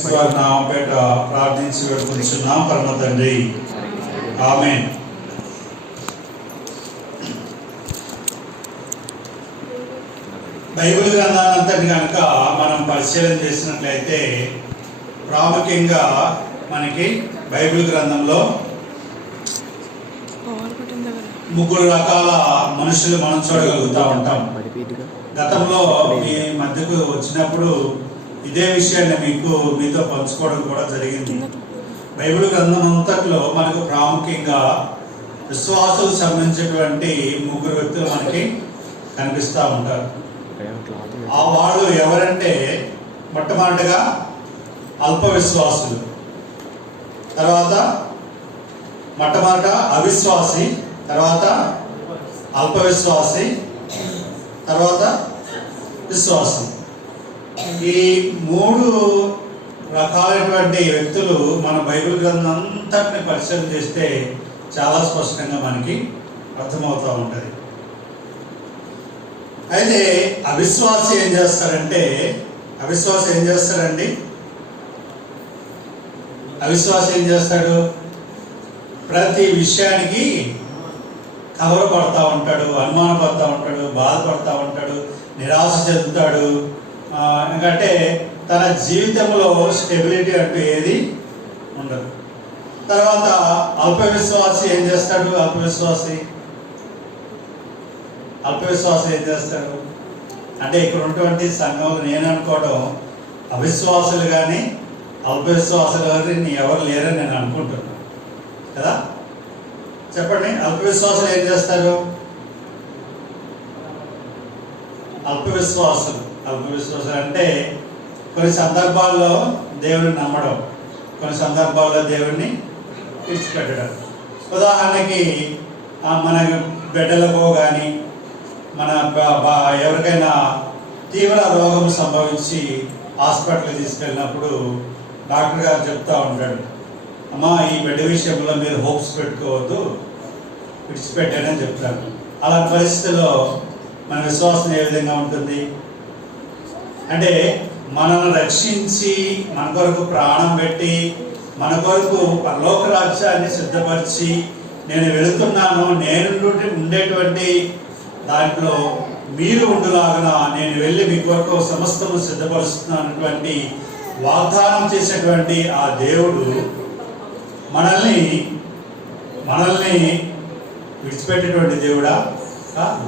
వారి నామపేట ప్రార్థించి వేడుకుంటున్నాం. పరమ తండ్రి, ఆమేన్. బైబిల్ గ్రంథాన్ని అంతటి కనుక మనం పరిశీలన చేసినట్లయితే ప్రాముఖ్యంగా మనకి బైబిల్ గ్రంథంలో 3 రకాల మనుషులు మనం చూడగలుగుతూ ఉంటాం. గతంలో మీ మధ్యకు వచ్చినప్పుడు ఇదే విషయాన్ని మీతో పంచుకోవడం కూడా జరిగింది. బైబిల్ గ్రంథం అంతట్లో మనకు ప్రాముఖ్యంగా విశ్వాసులకు సంబంధించినటువంటి 3 వ్యక్తులు మనకి కనిపిస్తూ ఉంటారు. ఆ వాళ్ళు ఎవరంటే మొట్టమొదటిగా అల్ప విశ్వాసులు, తర్వాత మొట్టమొదట అవిశ్వాసి, తర్వాత అల్ప విశ్వాసి, తర్వాత విశ్వాసి. ఈ 3 రకాలైనటువంటి వ్యక్తులు మన బైబిల్ గ్రంథం అంతటిని పరిశీలన చేస్తే చాలా స్పష్టంగా మనకి అర్థమవుతూ ఉంటుంది. అయితే అవిశ్వాసి ఏం చేస్తారండి? అవిశ్వాసి ఏం చేస్తాడు? ప్రతి విషయానికి కలవరపడతా ఉంటాడు, అనుమానపడతా ఉంటాడు, బాధపడతా ఉంటాడు, నిరాశ చెందుతాడు. ఎందుకంటే తన జీవితంలో స్టెబిలిటీ అంటూ ఏది ఉండదు. తర్వాత అల్పవిశ్వాసి ఏం చేస్తాడు? అల్పవిశ్వాసి ఏం చేస్తాడు అంటే ఇక్కడ ఉన్నటువంటి సంఘంలో నేను అనుకోవడం అవిశ్వాసులు కానీ అల్పవిశ్వాసులు కానీ ఎవరు లేరని నేను అనుకుంటున్నాను కదా. చెప్పండి, అల్పవిశ్వాసులు ఏం చేస్తారు? అల్పవిశ్వాసులు అంటే కొన్ని సందర్భాల్లో దేవుడిని నమ్మడం, కొన్ని సందర్భాల్లో దేవుడిని విడిచిపెట్టడం. ఉదాహరణకి మన బిడ్డలకో కానీ మన ఎవరికైనా తీవ్ర రోగం సంభవించి హాస్పిటల్కి తీసుకెళ్ళినప్పుడు డాక్టర్ గారు చెప్తా ఉంటాడు, అమ్మా ఈ బిడ్డ విషయంలో మీరు హోప్స్ పెట్టుకోవద్దు, విడిచిపెట్టానని చెప్తాడు. అలాంటి పరిస్థితుల్లో మన విశ్వాసం ఏ విధంగా ఉంటుంది అంటే మనల్ని రక్షించి మన కొరకు ప్రాణం పెట్టి మన కొరకు పరలోక రాజ్యాన్ని సిద్ధపరిచి నేను వెళుతున్నాను, నేను ఉండేటువంటి దాంట్లో మీరు ఉండులాగన నేను వెళ్ళి మీ కొరకు సమస్తము సిద్ధపరుస్తున్నటువంటి వాగ్దానం చేసేటువంటి ఆ దేవుడు మనల్ని విడిచిపెట్టేటువంటి దేవుడా కాదు.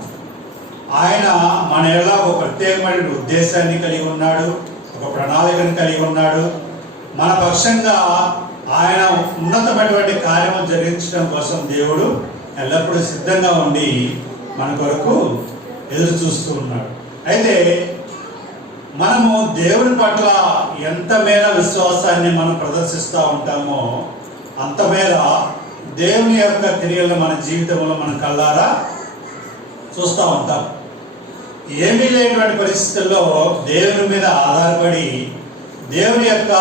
ఆయన మన ఎలా ఒక ప్రత్యేకమైన ఉద్దేశాన్ని కలిగి ఉన్నాడు, ఒక ప్రణాళికను కలిగి ఉన్నాడు. మన పక్షంగా ఆయన ఉన్నతమైనటువంటి కార్యము జరిగించడం కోసం దేవుడు ఎల్లప్పుడూ సిద్ధంగా ఉండి మన కొరకు ఎదురు చూస్తూ ఉన్నాడు. అయితే మనము దేవుని పట్ల ఎంత మేర విశ్వాసాన్ని మనం ప్రదర్శిస్తూ ఉంటామో అంత మేర దేవుని యొక్క క్రియలను మన జీవితంలో మన కళ్ళారా చూస్తూ ఉంటాం. ఏమీ లేనటువంటి పరిస్థితుల్లో దేవుని మీద ఆధారపడి దేవుని యొక్క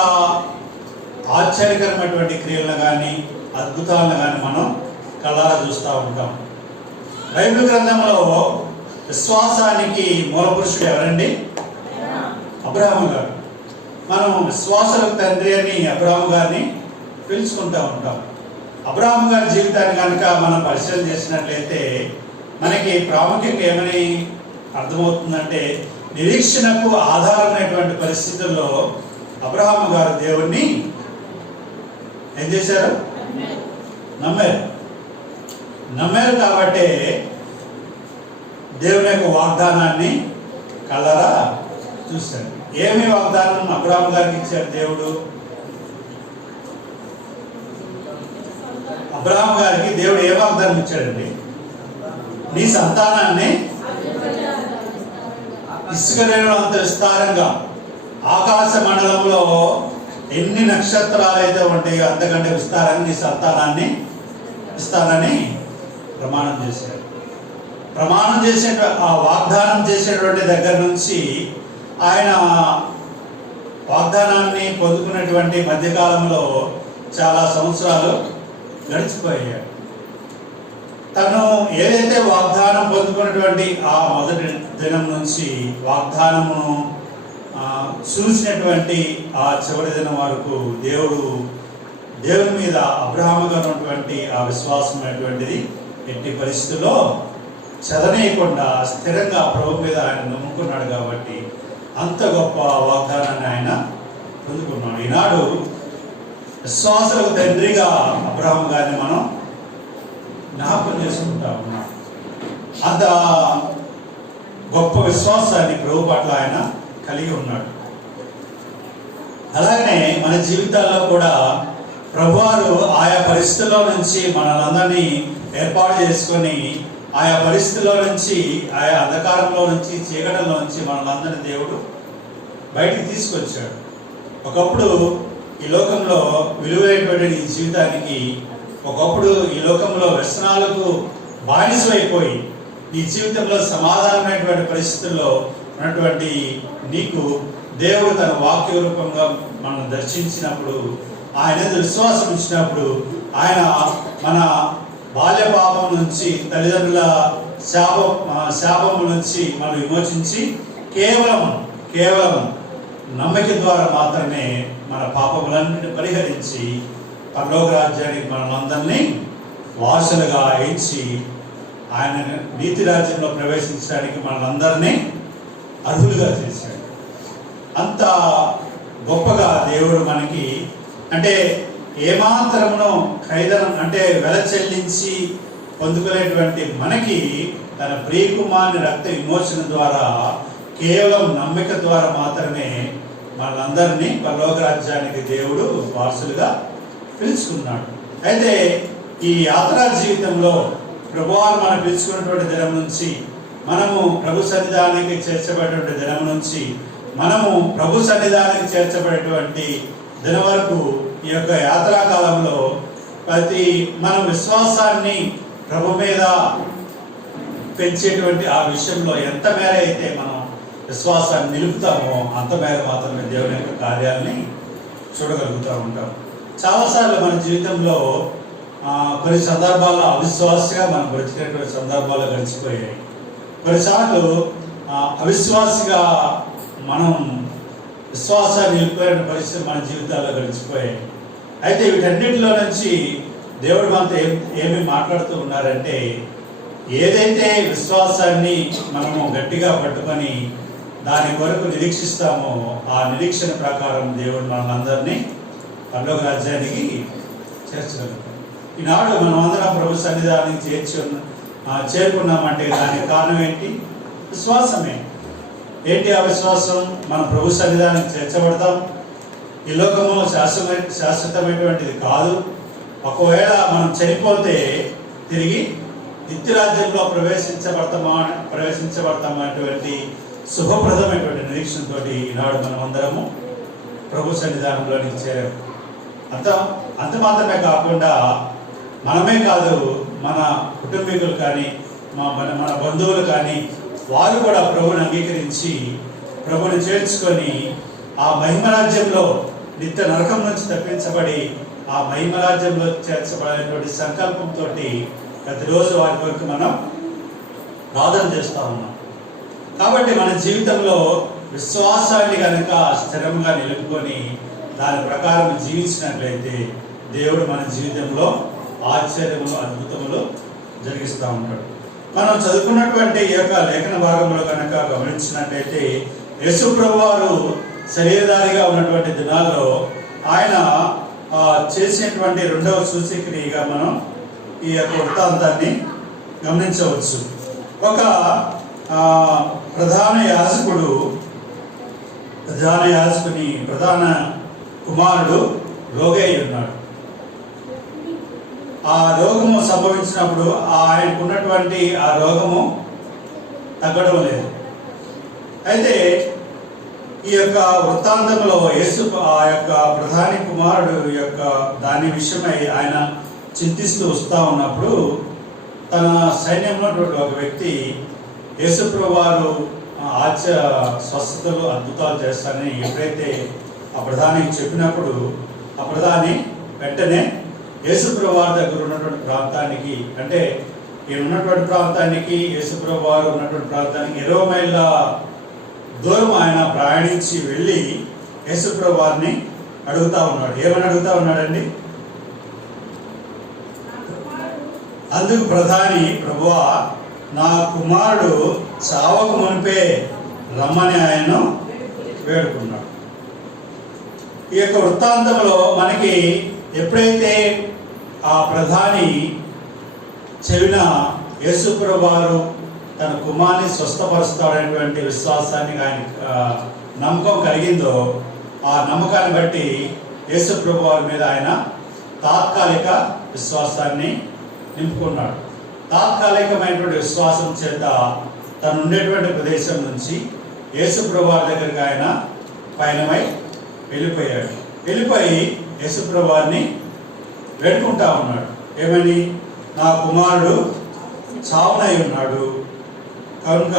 ఆశ్చర్యకరమైనటువంటి క్రియలను కానీ అద్భుతాలను కానీ మనం కళ్ళారా చూస్తూ ఉంటాం. బైబిల్ గ్రంథంలో విశ్వాసానికి మూల పురుషుడు ఎవరండి? అబ్రహాము గారు. మనం విశ్వాసాలకు తండ్రి అని అబ్రహాము గారిని పిలుచుకుంటూ ఉంటాం. అబ్రహాము గారి జీవితాన్ని కనుక మనం పరిశీలన చేసినట్లయితే మనకి ప్రాముఖ్యంగా ఏమని అర్థమవుతుందంటే నిరీక్షణకు ఆధారమైనటువంటి పరిస్థితుల్లో అబ్రహాము గారు దేవుణ్ణి ఏం చేశారు? నమ్మారు కాబట్టి దేవుని యొక్క వాగ్దానాన్ని కళ్ళారా చూశారు. ఏమి వాగ్దానం అబ్రహాము గారికి ఇచ్చారు దేవుడు? అబ్రహాము గారికి దేవుడు ఏ వాగ్దానం ఇచ్చాడండి? నీ సంతానాన్ని ఇసుక రేణులు అంత విస్తారంగా ఆకాశ మండలంలో ఎన్ని నక్షత్రాలు అయితే ఉంటాయో అంతకంటే విస్తారంగా నీ సంతానాన్ని ఇస్తానని ప్రమాణం చేశాడు. ప్రమాణం చేసే ఆ వాగ్దానం చేసేటువంటి దగ్గర నుంచి ఆయన వాగ్దానాన్ని పొందుకున్నటువంటి మధ్యకాలంలో చాలా సంవత్సరాలు గడిచిపోయాడు. తను ఏదైతే వాగ్దానం పొందుకున్నటువంటి ఆ మొదటి దినం నుంచి వాగ్దానమును చూసినటువంటి ఆ చివరి దినం వరకు దేవుని మీద అబ్రహాముగా ఉన్నటువంటి ఆ విశ్వాసం అనేటువంటిది ఎట్టి పరిస్థితుల్లో చదనేయకుండా స్థిరంగా ప్రభు మీద ఆయన నమ్ముకున్నాడు కాబట్టి అంత గొప్ప వాగ్దానాన్ని ఆయన పొందుకున్నాడు. ఈనాడు విశ్వాసాలకు తండ్రిగా అబ్రహాము గారిని మనం జ్ఞాపకం చేసుకుంటా ఉన్నాం. అంత గొప్ప విశ్వాసాన్ని ప్రభు పట్ల ఆయన కలిగి ఉన్నాడు. అలాగనే మన జీవితాల్లో కూడా ప్రభువారు ఆయా పరిస్థితుల్లో నుంచి మనలందరినీ ఏర్పాటు చేసుకొని ఆయా పరిస్థితుల్లో నుంచి ఆయా అంధకారంలో నుంచి చీకటంలో నుంచి మనలందరినీ దేవుడు బయటికి తీసుకొచ్చాడు. ఒకప్పుడు ఈ లోకంలో విలువైనటువంటి నీ జీవితానికి, ఒకప్పుడు ఈ లోకంలో వ్యసనాలకు బానిసమైపోయి నీ జీవితంలో సమాధానమైనటువంటి పరిస్థితుల్లో ఉన్నటువంటి నీకు దేవుడు తన వాక్య రూపంగా మనం దర్శించినప్పుడు, ఆయన విశ్వాసం ఇచ్చినప్పుడు, ఆయన మన బాల్య పాపం నుంచి, తల్లిదండ్రుల శాపం నుంచి మనం విమోచించి కేవలం నమ్మిక ద్వారా మాత్రమే మన పాపములన్నిటిని పరిహరించి పరలోక రాజ్యానికి మనమందరినీ వారసులుగా ఎంచి ఆయన నీతి రాజ్యంలో ప్రవేశించడానికి మనందరినీ అర్హులుగా చేశాడు. అంత గొప్పగా దేవుడు మనకి, అంటే ఏమాత్రమునో ఖైదనం అంటే వెల చెల్లించి పొందుకునేటువంటి మనకి తన ప్రియకుమారుని రక్త విమోచన ద్వారా కేవలం నమ్మిక ద్వారా మాత్రమే మనందరినీ పరలోక రాజ్యానికి దేవుడు వారసులుగా పిలుచుకున్నాడు. అయితే ఈ యాత్రా జీవితంలో ప్రభువారు మనం పిలుచుకున్నటువంటి దినం నుంచి, మనము ప్రభు సన్నిధానానికి చేర్చబడేటువంటి దినం నుంచి, మనము ప్రభు సన్నిధానానికి చేర్చబడేటువంటి దినం వరకు ఈ యొక్క యాత్రా కాలంలో మన విశ్వాసాన్ని ప్రభు మీద పెంచేటువంటి ఆ విషయంలో ఎంత మేర అయితే మనం విశ్వాసాన్ని నిలుపుతామో అంత మేర మాత్రమే దేవుని యొక్క కార్యాలని చూడగలుగుతూ ఉంటాం. చాలాసార్లు మన జీవితంలో కొన్ని సందర్భాల్లో అవిశ్వాసిగా మనం బ్రతికేటువంటి సందర్భాలు గడిచిపోయాయి. కొన్నిసార్లు అవిశ్వాసిగా మనం విశ్వాసాన్ని నిలిపోయిన పరిస్థితి మన జీవితాల్లో గడిచిపోయాయి. అయితే వీటన్నిటిలో నుంచి దేవుడు మనతో ఏమి మాట్లాడుతూ ఉన్నారంటే, ఏదైతే విశ్వాసాన్ని మనము గట్టిగా పట్టుకొని దాని కొరకు నిరీక్షిస్తామో ఆ నిరీక్షణ ప్రకారం దేవుడు మనందరినీ పరలోక రాజ్యానికి చేర్చగలుగుతాం. ఈనాడు మనం అందరం ప్రభు సన్నిధానానికి చేరుకున్నామంటే దానికి కారణం ఏంటి? విశ్వాసమే. ఏంటి ఆ విశ్వాసం? మనం ప్రభు సన్నిధానానికి చేర్చబడతాం. ఈ లోకము శాశ్వతమైనటువంటిది కాదు. ఒకవేళ మనం చనిపోతే తిరిగి నిత్యరాజ్యంలో ప్రవేశించబడతామనేటువంటి శుభప్రదమైనటువంటి నిరీక్షణతో ఈనాడు మనం అందరము ప్రభు సన్నిధానంలోనికి చేరాము. అంత మాత్రమే కాకుండా మనమే కాదు, మన కుటుంబీకులు కానీ మన బంధువులు కానీ వారు కూడా ప్రభుని అంగీకరించి ప్రభుని చేర్చుకొని ఆ మహిమరాజ్యంలో నిత్య నరకం నుంచి తప్పించబడి ఆ మహిమరాజ్యంలో చేర్చబడేటువంటి సంకల్పంతో ప్రతిరోజు వారి కొరకు మనం ప్రార్థన చేస్తూ ఉన్నాం. కాబట్టి మన జీవితంలో విశ్వాసాన్ని కనుక స్థిరంగా నిలుపుకొని దాని ప్రకారం జీవించినట్లయితే దేవుడు మన జీవితంలో ఆశ్చర్యములు అద్భుతములు జరిగిస్తూ ఉంటాడు. మనం చదువుకున్నటువంటి ఈ యొక్క లేఖన భాగంలో కనుక గమనించినట్లయితే యేసు ప్రభువారు శరీరధారిగా ఉన్నటువంటి దినాల్లో ఆయన చేసినటువంటి రెండవ సూచక్రియగా మనం ఈ యొక్క వృత్తాంతాన్ని గమనించవచ్చు. ఒక ప్రధాన కుమారుడు రోగి ఉన్నాడు. ఆ రోగము సంభవించినప్పుడు ఆయనకున్నటువంటి ఆ రోగము తగ్గడం లేదు. అయితే ఈ యొక్క వృత్తాంతంలో యేసు ఆ యొక్క ప్రధాని కుమారుడు యొక్క దాని విషయమై ఆయన చింతిస్తూ వస్తూ ఉన్నప్పుడు తన సైన్యంలో ఒక వ్యక్తి యేసుప్రభువు వారు స్వస్థతలు అద్భుతాలు చేస్తానని ఎప్పుడైతే ఆ ప్రధానికి చెప్పినప్పుడు ఆ ప్రధాని వెంటనే యేసుప్రభువు వారి దగ్గర ఉన్నటువంటి ప్రాంతానికి, అంటే ఈయన ఉన్నటువంటి ప్రాంతానికి యేసుప్రభువు వారు ఉన్నటువంటి ప్రాంతానికి 20 మైళ్ళ దూరం ఆయన ప్రయాణించి వెళ్ళి యేసుప్రభు వారిని అడుగుతా ఉన్నాడు. ఏమని అడుగుతా ఉన్నాడండి? అందుకు ప్రధాని, ప్రభువా, నా కుమారుడు చావక మునిపే రమ్మని ఆయనను వేడుకున్నాడు. ఈ యొక్క వృత్తాంతంలో మనకి ఎప్పుడైతే ఆ ప్రధాని చెవిన యేసుప్రభు వారు తన కుమారుని స్వస్థపరుస్తాడనేటువంటి విశ్వాసాన్ని ఆయన నమ్మకం కలిగిందో, ఆ నమ్మకాన్ని బట్టి యేసుప్రభు వారి మీద ఆయన తాత్కాలిక విశ్వాసాన్ని నింపుకున్నాడు. తాత్కాలికమైనటువంటి విశ్వాసం చేత తను ఉండేటువంటి ప్రదేశం నుంచి యేసుప్రభు వారి దగ్గరికి ఆయన పయనమై వెళ్ళిపోయాడు. వెళ్ళిపోయి యేసుప్రభు వారిని వేడుకుంటా ఉన్నాడు. ఏమని? నా కుమారుడు చావునై ఉన్నాడు కనుక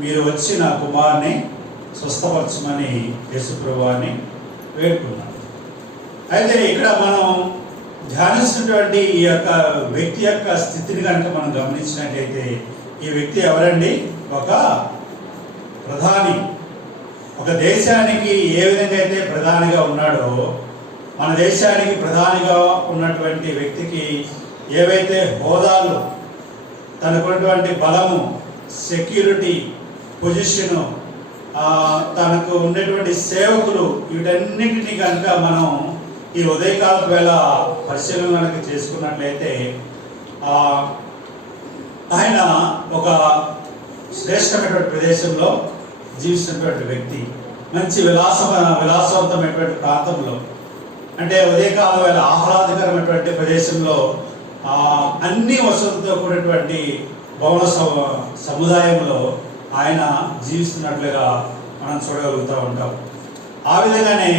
మీరు వచ్చి నా కుమారుని స్వస్థపరచమని యేసుప్రభు వారిని వేడుకున్నాడు. అయితే ఇక్కడ మనం ధ్యానిస్తున్నటువంటి ఈ యొక్క వ్యక్తి యొక్క స్థితిని కనుక మనం గమనించినట్లయితే, ఈ వ్యక్తి ఎవరండి? ఒక ప్రధాని. ఒక దేశానికి ఏ విధంగా అయితే ప్రధానిగా ఉన్నాడో, మన దేశానికి ప్రధానిగా ఉన్నటువంటి వ్యక్తికి ఏవైతే హోదాలు, తనకున్నటువంటి బలము, సెక్యూరిటీ, పొజిషను, తనకు ఉండేటువంటి సేవకులు, వీటన్నిటినీ కనుక మనం ఈ ఉదయకాల వేళ పరిశీలన కనుక చేసుకున్నట్లయితే, ఆయన ఒక శ్రేష్టమైనటువంటి ప్రదేశంలో జీవిస్తున్నటువంటి వ్యక్తి. మంచి విలాసవంతమైనటువంటి ప్రాంతంలో, అంటే ఉదయకాల వేళ ఆహ్లాదకరమైనటువంటి ప్రదేశంలో, అన్ని వసతులతో కూడినటువంటి భవన సముదాయంలో ఆయన జీవిస్తున్నట్లుగా మనం చూడగలుగుతూ ఉంటాం. ఆ విధంగానే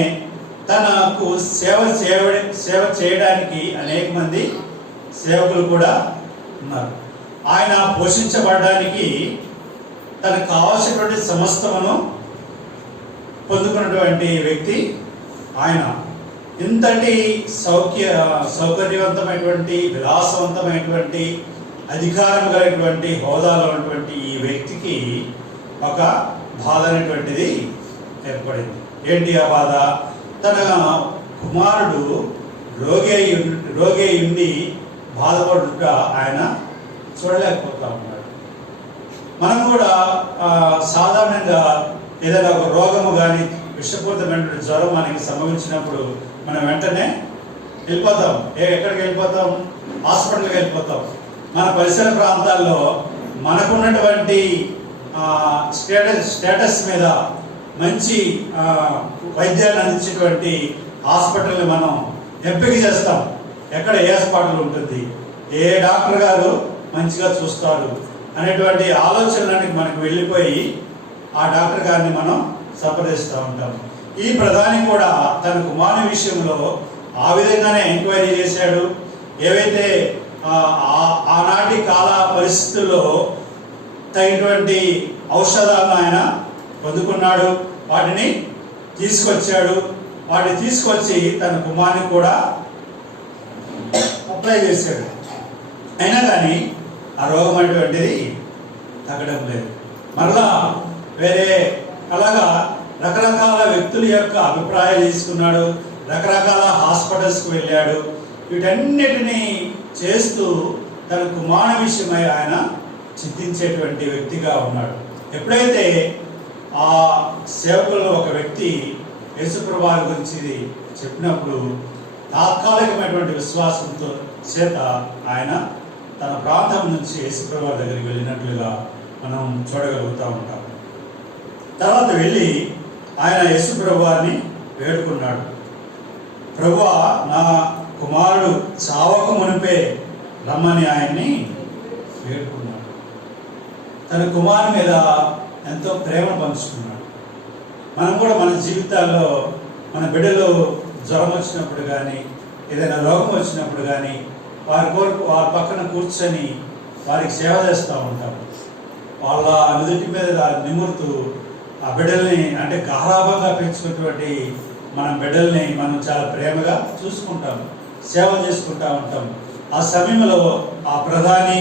తనకు సేవ చేయడానికి అనేక మంది సేవకులు కూడా ఉన్నారు. ఆయన పోషించబడడానికి తనకు కావాల్సినటువంటి సమస్తమును పొందుకున్నటువంటి వ్యక్తి ఆయన. ఇంతటి సౌకర్యవంతమైనటువంటి, విలాసవంతమైనటువంటి, అధికారం కలిగినటువంటి, హోదాలో ఉన్నటువంటి ఈ వ్యక్తికి ఒక బాధ అనేటువంటిది ఏర్పడింది. ఏంటి ఆ బాధ? తన కుమారుడు రోగి ఉండి బాధపడుట ఆయన చూడలేకపోతా ఉన్నాడు. మనం కూడా సాధారణంగా ఏదైనా ఒక రోగము కానీ, విషపూరితమైనటువంటి జ్వరం మనకి సంభవించినప్పుడు మనం వెంటనే వెళ్ళిపోతాం. ఎక్కడికి వెళ్ళిపోతాం? హాస్పిటల్కి వెళ్ళిపోతాం. మన పరిసర ప్రాంతాల్లో మనకున్నటువంటి స్టేటస్ మీద మంచి వైద్యాన్ని అందించేటువంటి హాస్పిటల్ని మనం ఎంపిక చేస్తాం. ఎక్కడ ఏ హాస్పిటల్ ఉంటుంది, ఏ డాక్టర్ గారు మంచిగా చూస్తారు అనేటువంటి ఆలోచనలకి మనకు వెళ్ళిపోయి ఆ డాక్టర్ గారిని మనం సంప్రదిస్తూ ఉంటాం. ఈ ప్రధాని కూడా తన కుమారుని విషయంలో ఆ విధంగానే ఎంక్వైరీ చేశాడు. ఏవైతే ఆనాటి కాల పరిస్థితుల్లో తగినటువంటి ఔషధాలను ఆయన పొందుకున్నాడు, వాటిని తీసుకొచ్చాడు. వాటిని తీసుకొచ్చి తన కుమారుని కూడా అప్లై చేశాడు. అయినా కానీ ఆ రోగం అటువంటిది తగ్గడం లేదు. మరలా వేరే అలాగా రకరకాల వ్యక్తుల యొక్క అభిప్రాయాలు తీసుకున్నాడు. రకరకాల హాస్పిటల్స్కి వెళ్ళాడు. వీటన్నిటినీ చేస్తూ తన కుమారుని విషయమై ఆయన చింతించేటువంటి వ్యక్తిగా ఉన్నాడు. ఎప్పుడైతే ఆ సేవకుల్లో ఒక వ్యక్తి యేసుప్రభు వారి గురించి చెప్పినప్పుడు తాత్కాలికమైనటువంటి విశ్వాసంతో చేత ఆయన తన ప్రాంతం నుంచి యేసుప్రభు వారి దగ్గరికి వెళ్ళినట్లుగా మనం చూడగలుగుతూ ఉంటాం. తర్వాత వెళ్ళి ఆయన యేసుప్రభు వారిని వేడుకున్నాడు. ప్రభువా, నా కుమారుడు చావక మునిపే రమ్మని ఆయన్ని వేడుకున్నాడు. తన కుమారుని మీద ఎంతో ప్రేమను పంచుకున్నాడు. మనం కూడా మన జీవితాల్లో మన బిడ్డలు జ్వరం వచ్చినప్పుడు కానీ, ఏదైనా రోగం వచ్చినప్పుడు కానీ వారి పక్కన కూర్చొని వారికి సేవ చేస్తూ ఉంటాం. వాళ్ళ నుదుటి మీద నిమురుతూ ఆ బిడ్డల్ని, అంటే గారాభంగా పెంచుకున్నటువంటి మన బిడ్డల్ని మనం చాలా ప్రేమగా చూసుకుంటాం, సేవ చేసుకుంటూ ఉంటాం. ఆ సమయంలో ఆ ప్రధాని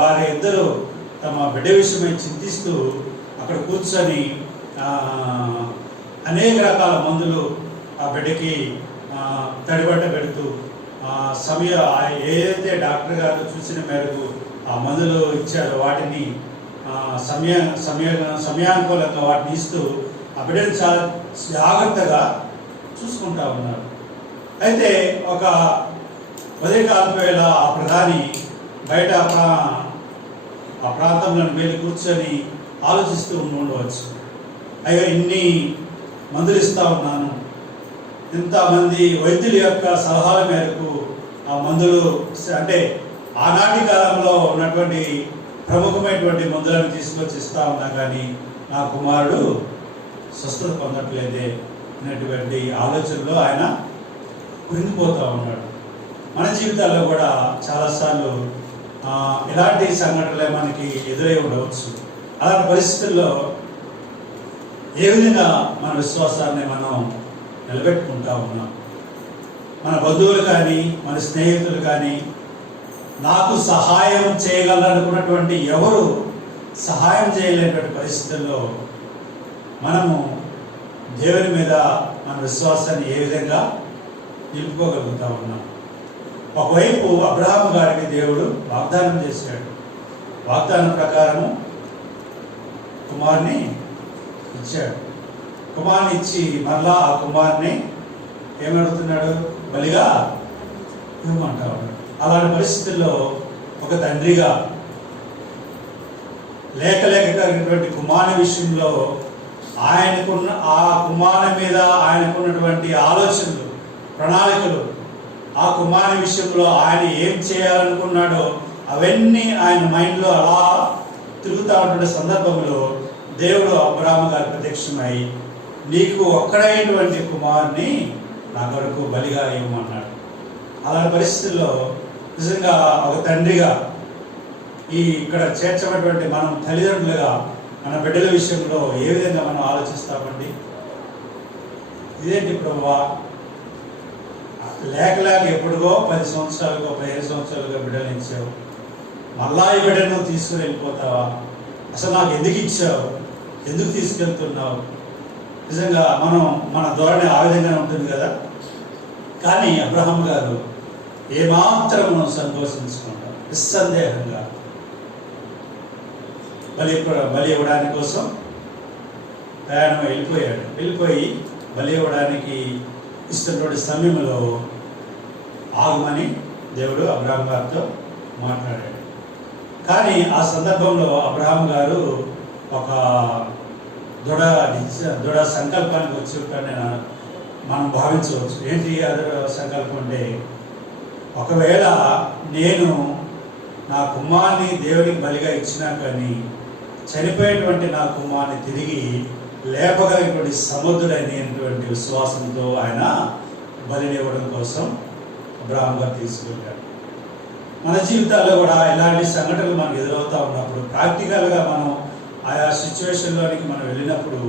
భార్య ఇద్దరు తమ బిడ్డ విషయమై చింతిస్తూ అక్కడ కూర్చొని అనేక రకాల మందులు ఆ బిడ్డకి తడిబట్ట పెడుతూ ఏదైతే డాక్టర్ గారు చూసిన మేరకు ఆ మందులు ఇచ్చారో వాటిని సమయానుకూలంగా వాటిని ఇస్తూ ఆ బిడ్డను చాలా జాగ్రత్తగా చూసుకుంటా ఉన్నారు. అయితే ఒక ఉదయకాలం వేళ ఆ ప్రధాని బయట ఆ ప్రాంతంలో వెళ్ళి కూర్చొని ఆలోచిస్తూ ఉండవచ్చు. అయ్యో, ఇన్ని మందులు ఇస్తూ ఉన్నాను, ఇంతమంది వైద్యుల యొక్క సలహాల మేరకు ఆ మందులు, అంటే ఆనాటి కాలంలో ఉన్నటువంటి ప్రముఖమైనటువంటి మందులను తీసుకొచ్చి ఇస్తూ ఉన్నా కానీ నా కుమారుడు స్వస్థత పొందట్లేదే అనేటువంటి ఆలోచనలో ఆయన కృంగిపోతూ ఉన్నాడు. మన జీవితాల్లో కూడా చాలాసార్లు ఇలాంటి సంఘటనలే మనకి ఎదురై ఉండవచ్చు. అలాంటి పరిస్థితుల్లో ఏ విధంగా మన విశ్వాసాన్ని మనం నిలబెట్టుకుంటా ఉన్నాం? మన బంధువులు కానీ, మన స్నేహితులు కానీ, నాకు సహాయం చేయగలనుకున్నటువంటి ఎవరు సహాయం చేయలేనటువంటి పరిస్థితుల్లో మనము దేవుని మీద మన విశ్వాసాన్ని ఏ విధంగా నిలుపుకోగలుగుతా ఉన్నాం? ఒకవైపు అబ్రహాము గారికి దేవుడు వాగ్దానం చేశాడు. వాగ్దానం ప్రకారము కుమారుని ఇచ్చాడు. కుమారుని ఇచ్చి మరలా ఆ కుమారుని ఏమడుగుతున్నాడు? బలిగా ఇవ్వమంటా ఉన్నాడు. అలాంటి పరిస్థితుల్లో ఒక తండ్రిగా లేక కలిగినటువంటి కుమారుని విషయంలో ఆయనకున్న ఆ కుమారుని మీద ఆయనకున్నటువంటి ఆలోచనలు, ప్రణాళికలు, ఆ కుమారుని విషయంలో ఆయన ఏం చేయాలనుకున్నాడో అవన్నీ ఆయన మైండ్లో అలా తిరుగుతూ ఉంటున్న సందర్భంలో దేవుడు అబ్రాహాము గారి ప్రత్యక్షమై, నీకు ఒక్కడైనటువంటి కుమారుని నా కొరకు బలిగా ఇవ్వమన్నాడు. అలాంటి పరిస్థితుల్లో నిజంగా ఒక తండ్రిగా ఇక్కడ చేర్చబడినటువంటి మనం తల్లిదండ్రులుగా మన బిడ్డల విషయంలో ఏ విధంగా మనం ఆలోచిస్తామండి? ఇదేంటి ప్రభువా, లేక ఎప్పుడుగో 10 సంవత్సరాలుగో 15 సంవత్సరాలుగా బిడ్డలు ఇచ్చావు, మళ్ళా ఈ బిడ్డను తీసుకుని వెళ్ళిపోతావా? అసలు నాకు ఎందుకు ఇచ్చావు? ఎందుకు తీసుకెళ్తున్నావు? నిజంగా మన ధోరణి ఆ విధంగానే ఉంటుంది కదా. కానీ అబ్రహాం గారు ఏమాత్రం సంతోషించుకుంటాం, నిస్సందేహంగా బలి ఇవ్వడానికి కోసం ప్రయాణం వెళ్ళిపోయి బలి ఇవ్వడానికి ఇస్తున్నటువంటి సమయంలో ఆగమని దేవుడు అబ్రహాం గారితో మాట్లాడాడు. కానీ ఆ సందర్భంలో అబ్రహాం గారు ఒక దృఢ సంకల్పానికి వచ్చి మనం భావించవచ్చు. ఏంటి సంకల్పం అంటే, ఒకవేళ నేను నా కుమారుని దేవునికి బలిగా ఇచ్చినా కానీ చనిపోయేటువంటి నా కుమారుని తిరిగి లేపగలిగినటువంటి సముద్రుడైనటువంటి విశ్వాసంతో ఆయన బలినివ్వడం కోసం అబ్రహాం గారు తీసుకెళ్ళాడు. మన జీవితాల్లో కూడా ఇలాంటి సంఘటనలు మనకు ఎదురవుతూ ఉన్నప్పుడు ప్రాక్టికల్గా మనం ఆయా సిచ్యువేషన్లోనికి మనం వెళ్ళినప్పుడు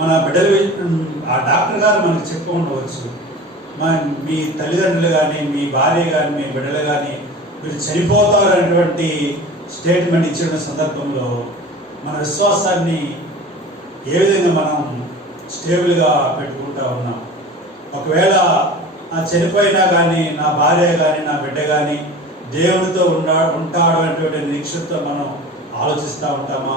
మన బిడ్డలు, ఆ డాక్టర్ గారు మనకు చెప్పు ఉండవచ్చు, మీ తల్లిదండ్రులు కానీ, మీ భార్య కానీ, మీ బిడ్డలు కానీ మీరు చనిపోతారనేటువంటి స్టేట్మెంట్ ఇచ్చిన సందర్భంలో మన విశ్వాసాన్ని ఏ విధంగా మనం స్టేబుల్గా పెట్టుకుంటా ఉన్నాం? ఒకవేళ చనిపోయినా కానీ నా భార్య కానీ నా బిడ్డ కానీ దేవునితో ఉంటాడు అనేటువంటి నిరీక్షతో మనం ఆలోచిస్తూ ఉంటామా?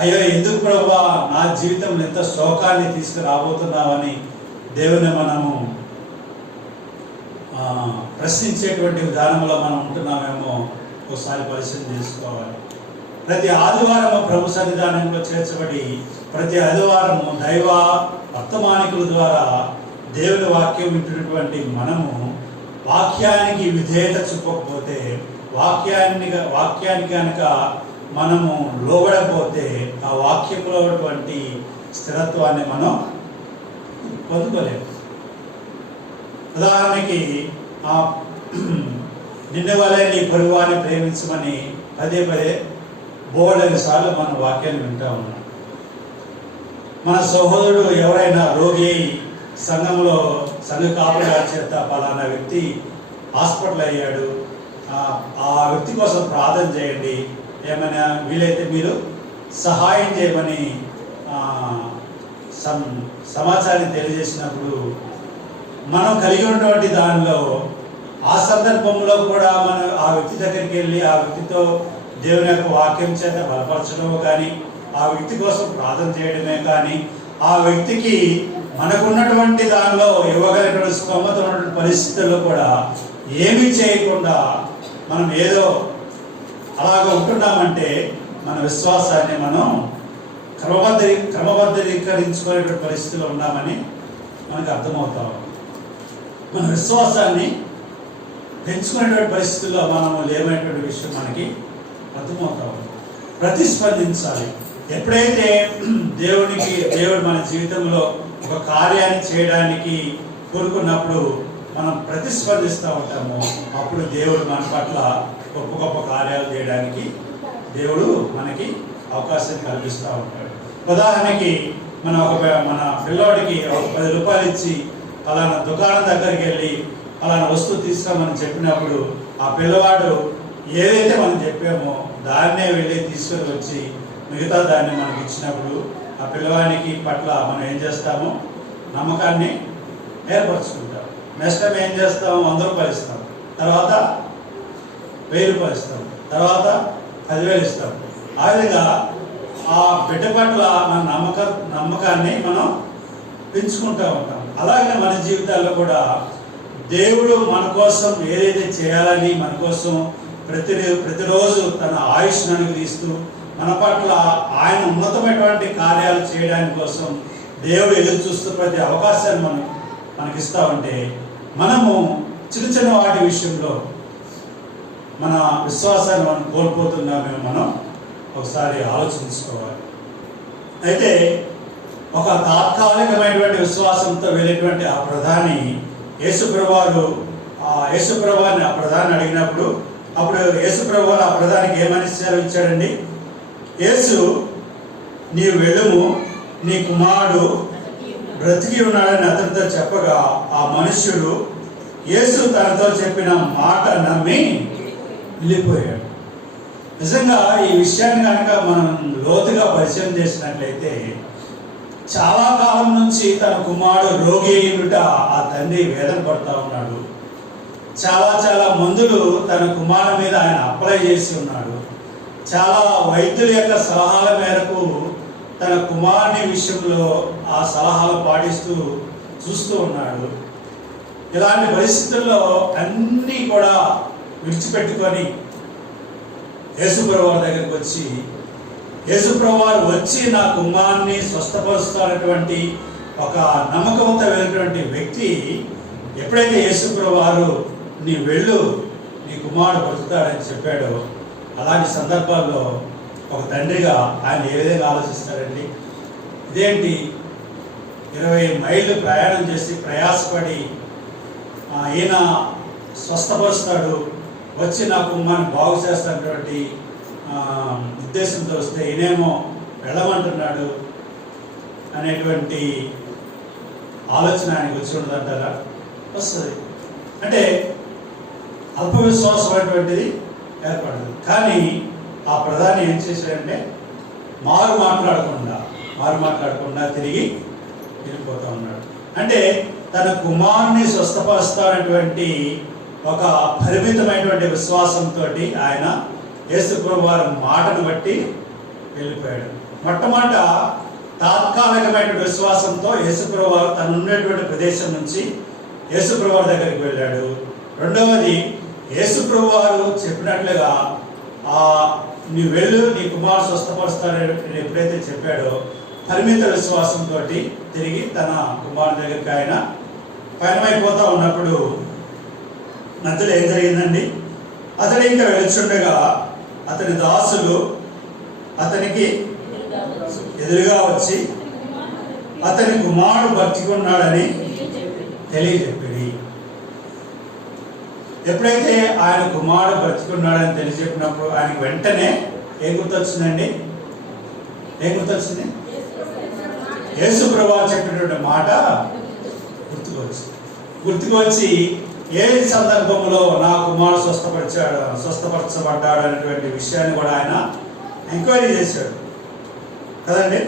అయ్యో, ఎందుకు ప్రభువా నా జీవితంలో ఎంత శోకాన్ని తీసుకురాబోతున్నామని దేవుని మనము ప్రశ్నించేటువంటి విధానంలో మనం ఉంటున్నామేమో ఒకసారి పరిశీలన చేసుకోవాలి. ప్రతి ఆదివారము ప్రభు సన్నిధానంలో చేర్చబడి ప్రతి ఆదివారము దైవ వర్తమానికుల ద్వారా దేవుని వాక్యం వింటున్నటువంటి మనము వాక్యానికి విధేయత చూపకపోతే, వాక్యానికి కనుక మనము లోబడకపోతే ఆ వాక్యంలో ఉన్నటువంటి స్థిరత్వాన్ని మనం పొందుకోలేము. ఉదాహరణకి నిన్న వలె నీ పొరుగువారిని ప్రేమించమని పదే బోల్డెన్ని సార్లు మన వాక్యాన్ని వింటూ ఉన్నాం. మన సహోదరుడు ఎవరైనా రోగి సంఘ కాపుల చేత పలానా వ్యక్తి హాస్పిటల్ అయ్యాడు, ఆ వ్యక్తి కోసం ప్రార్థన చేయండి, ఏమైనా వీలైతే మీరు సహాయం చేయమని సమాచారం తెలియజేసినప్పుడు మనం కలిగి ఉన్నటువంటి దానిలో ఆ సందర్భంలో కూడా మనం ఆ వ్యక్తి దగ్గరికి వెళ్ళి ఆ వ్యక్తితో దేవుని యొక్క వాక్యం చేత బలపరచడమో కానీ, ఆ వ్యక్తి కోసం ప్రార్థన చేయడమే కానీ, ఆ వ్యక్తికి మనకున్నటువంటి దానిలో ఇవ్వగలిగినటువంటి స్తోమత ఉన్నటువంటి పరిస్థితుల్లో కూడా ఏమీ చేయకుండా మనం ఏదో అలాగ ఉంటున్నామంటే మన విశ్వాసాన్ని మనం క్రమబద్ధీకరించుకునేటువంటి పరిస్థితిలో ఉన్నామని మనకు అర్థమవుతాం. మన విశ్వాసాన్ని పెంచుకునేటువంటి పరిస్థితుల్లో మనము లేవనేటువంటి విషయం మనకి అర్థమవుతాం. ప్రతిస్పందించాలి. ఎప్పుడైతే దేవుడు మన జీవితంలో ఒక కార్యాన్ని చేయడానికి కోరుకున్నప్పుడు మనం ప్రతిస్పందిస్తూ ఉంటాము. అప్పుడు దేవుడు మన పట్ల గొప్ప గొప్ప కార్యాలు చేయడానికి దేవుడు మనకి అవకాశం కల్పిస్తూ ఉంటాడు. ఉదాహరణకి మన పిల్లవాడికి ఒక 10 రూపాయలు ఇచ్చి అలానా దుకాణం దగ్గరికి వెళ్ళి అలానా వస్తువు తీసుకురామని చెప్పినప్పుడు ఆ పిల్లవాడు ఏదైతే మనం చెప్పామో దాన్నే వెళ్ళి తీసుకొని వచ్చి మిగతా దాన్ని మనకి ఇచ్చినప్పుడు ఆ పిల్లవాడికి పట్ల మనం ఏం చేస్తాము? నమ్మకాన్ని ఏర్పరచుకుంటాం. నెక్స్ట్ టైం ఏం చేస్తాము? 100 రూపాయలు ఇస్తాం, తర్వాత 1000 రూపాయలు ఇస్తాం, తర్వాత 10,000 ఇస్తాం. ఆ విధంగా ఆ బిడ్డ పట్ల మన నమ్మకాన్ని మనం పెంచుకుంటూ ఉంటాం. అలాగే మన జీవితాల్లో కూడా దేవుడు మన కోసం ఏదైతే చేయాలని మన కోసం ప్రతిరోజు తన ఆయుష్ను అనుగ్రహిస్తూ మన పట్ల ఆయన ఉన్నతమైనటువంటి కార్యాలు చేయడానికి కోసం దేవుడు ఎదురు చూస్తూ ప్రతి అవకాశాన్ని మనకిస్తూ ఉంటే మనము చిన్న చిన్న వాటి విషయంలో మన విశ్వాసాన్ని మనం కోల్పోతున్నామేమో మనం ఒకసారి ఆలోచించుకోవాలి. అయితే ఒక తాత్కాలికమైనటువంటి విశ్వాసంతో వెళ్ళేటువంటి ఆ ప్రధాని యేసుప్రభువారిని ఆ ప్రధాని అడిగినప్పుడు అప్పుడు యేసుప్రభు ఆ ప్రధానికి ఏమని సెలవిచ్చాడండి? యేసు, నీవు వెళ్ళుము, నీ కుమారుడు బ్రతికి ఉన్నాడని అతనితో చెప్పగా ఆ మనుష్యుడు యేసు తనతో చెప్పిన మాట నమ్మి వెళ్ళిపోయాడు. నిజంగా ఈ విషయాన్ని కనుక మనం లోతుగా పరిచయం చేసినట్లయితే చాలా కాలం నుంచి తన కుమారుడు రోగి అయ్యుట ఆ తండ్రి వేదన పడుతూ ఉన్నాడు. చాలా మందులు తన కుమారుడు మీద ఆయన అప్లై చేసి ఉన్నాడు. చాలా వైద్యుల యొక్క సలహాల మేరకు తన కుమారుని విషయంలో ఆ సలహాలు పాటిస్తూ చూస్తూ ఉన్నాడు. ఇలాంటి పరిస్థితుల్లో అన్నీ కూడా విడిచిపెట్టుకొని యేసుప్రభువారి దగ్గరికి వచ్చి యేసుప్రభువారు వచ్చి నా కుమారుని స్వస్థపరుస్తున్నటువంటి ఒక నమ్మకంతో వెళ్ళినటువంటి వ్యక్తి ఎప్పుడైతే యేసుప్రభువారు నీ వెళ్ళు, నీ కుమారుడు బ్రతుకుతాడని చెప్పాడో అలాంటి సందర్భాల్లో ఒక తండ్రిగా ఆయన ఏ విధంగా ఆలోచిస్తారండి? ఇదేంటి 20 మైళ్ళు ప్రయాణం చేసి ప్రయాసపడి ఈయన స్వస్థపరుస్తాడు, వచ్చి నా కుమారుని బాగు చేస్తున్నటువంటి ఉద్దేశంతో వస్తే ఈయనేమో వెళ్ళమంటున్నాడు అనేటువంటి ఆలోచన ఆయనకు వచ్చి ఉండదంటారా? వస్తుంది. అంటే అల్ప విశ్వాసం అనేటువంటిది ఏర్పడదు. కానీ ఆ ప్రధాని ఏం చేశాడంటే మారు మాట్లాడకుండా తిరిగి వెళ్ళిపోతూ ఉన్నాడు. అంటే తన కుమారుని స్వస్థపరుస్తానటువంటి ఒక పరిమితమైనటువంటి విశ్వాసంతో ఆయన యేసుప్రభు వారి మాటను బట్టి వెళ్ళిపోయాడు. మొట్టమొదట తాత్కాలికమైనటువంటి విశ్వాసంతో యేసుప్రభు వారు తను ఉన్నటువంటి ప్రదేశం నుంచి యేసుప్రభు వారి దగ్గరికి వెళ్ళాడు. రెండవది యేసుప్రభు వారు చెప్పినట్లుగా నీవు వెళ్ళు, నీ కుమారుడు స్వస్థపరుస్తాడని ఎప్పుడైతే చెప్పాడో పరిమిత విశ్వాసంతో తిరిగి తన కుమారుని దగ్గరికి ఆయన పయనమైపోతూ ఉన్నప్పుడు మధ్యలో ఏం జరిగిందండి? అతడు ఇంకా వెలుచుండగా అతని దాసులు అతనికి ఎదురుగా వచ్చి అతని కుమారుడు బతికున్నాడని తెలియజెప్పిరి. ఎప్పుడైతే ఆయన కుమారుడు బ్రతికున్నాడని తెలియజెప్పినప్పుడు ఆయనకు వెంటనే ఏం గుర్తొచ్చిందండి? యేసుప్రభువు చెప్పినటువంటి మాట గుర్తుకొచ్చి ఏ సందర్భంలో నా కుమారుడు స్వస్థపరచబడ్డాడు అనేటువంటి విషయాన్ని కూడా ఆయన ఎంక్వైరీ చేశాడు. కదండి.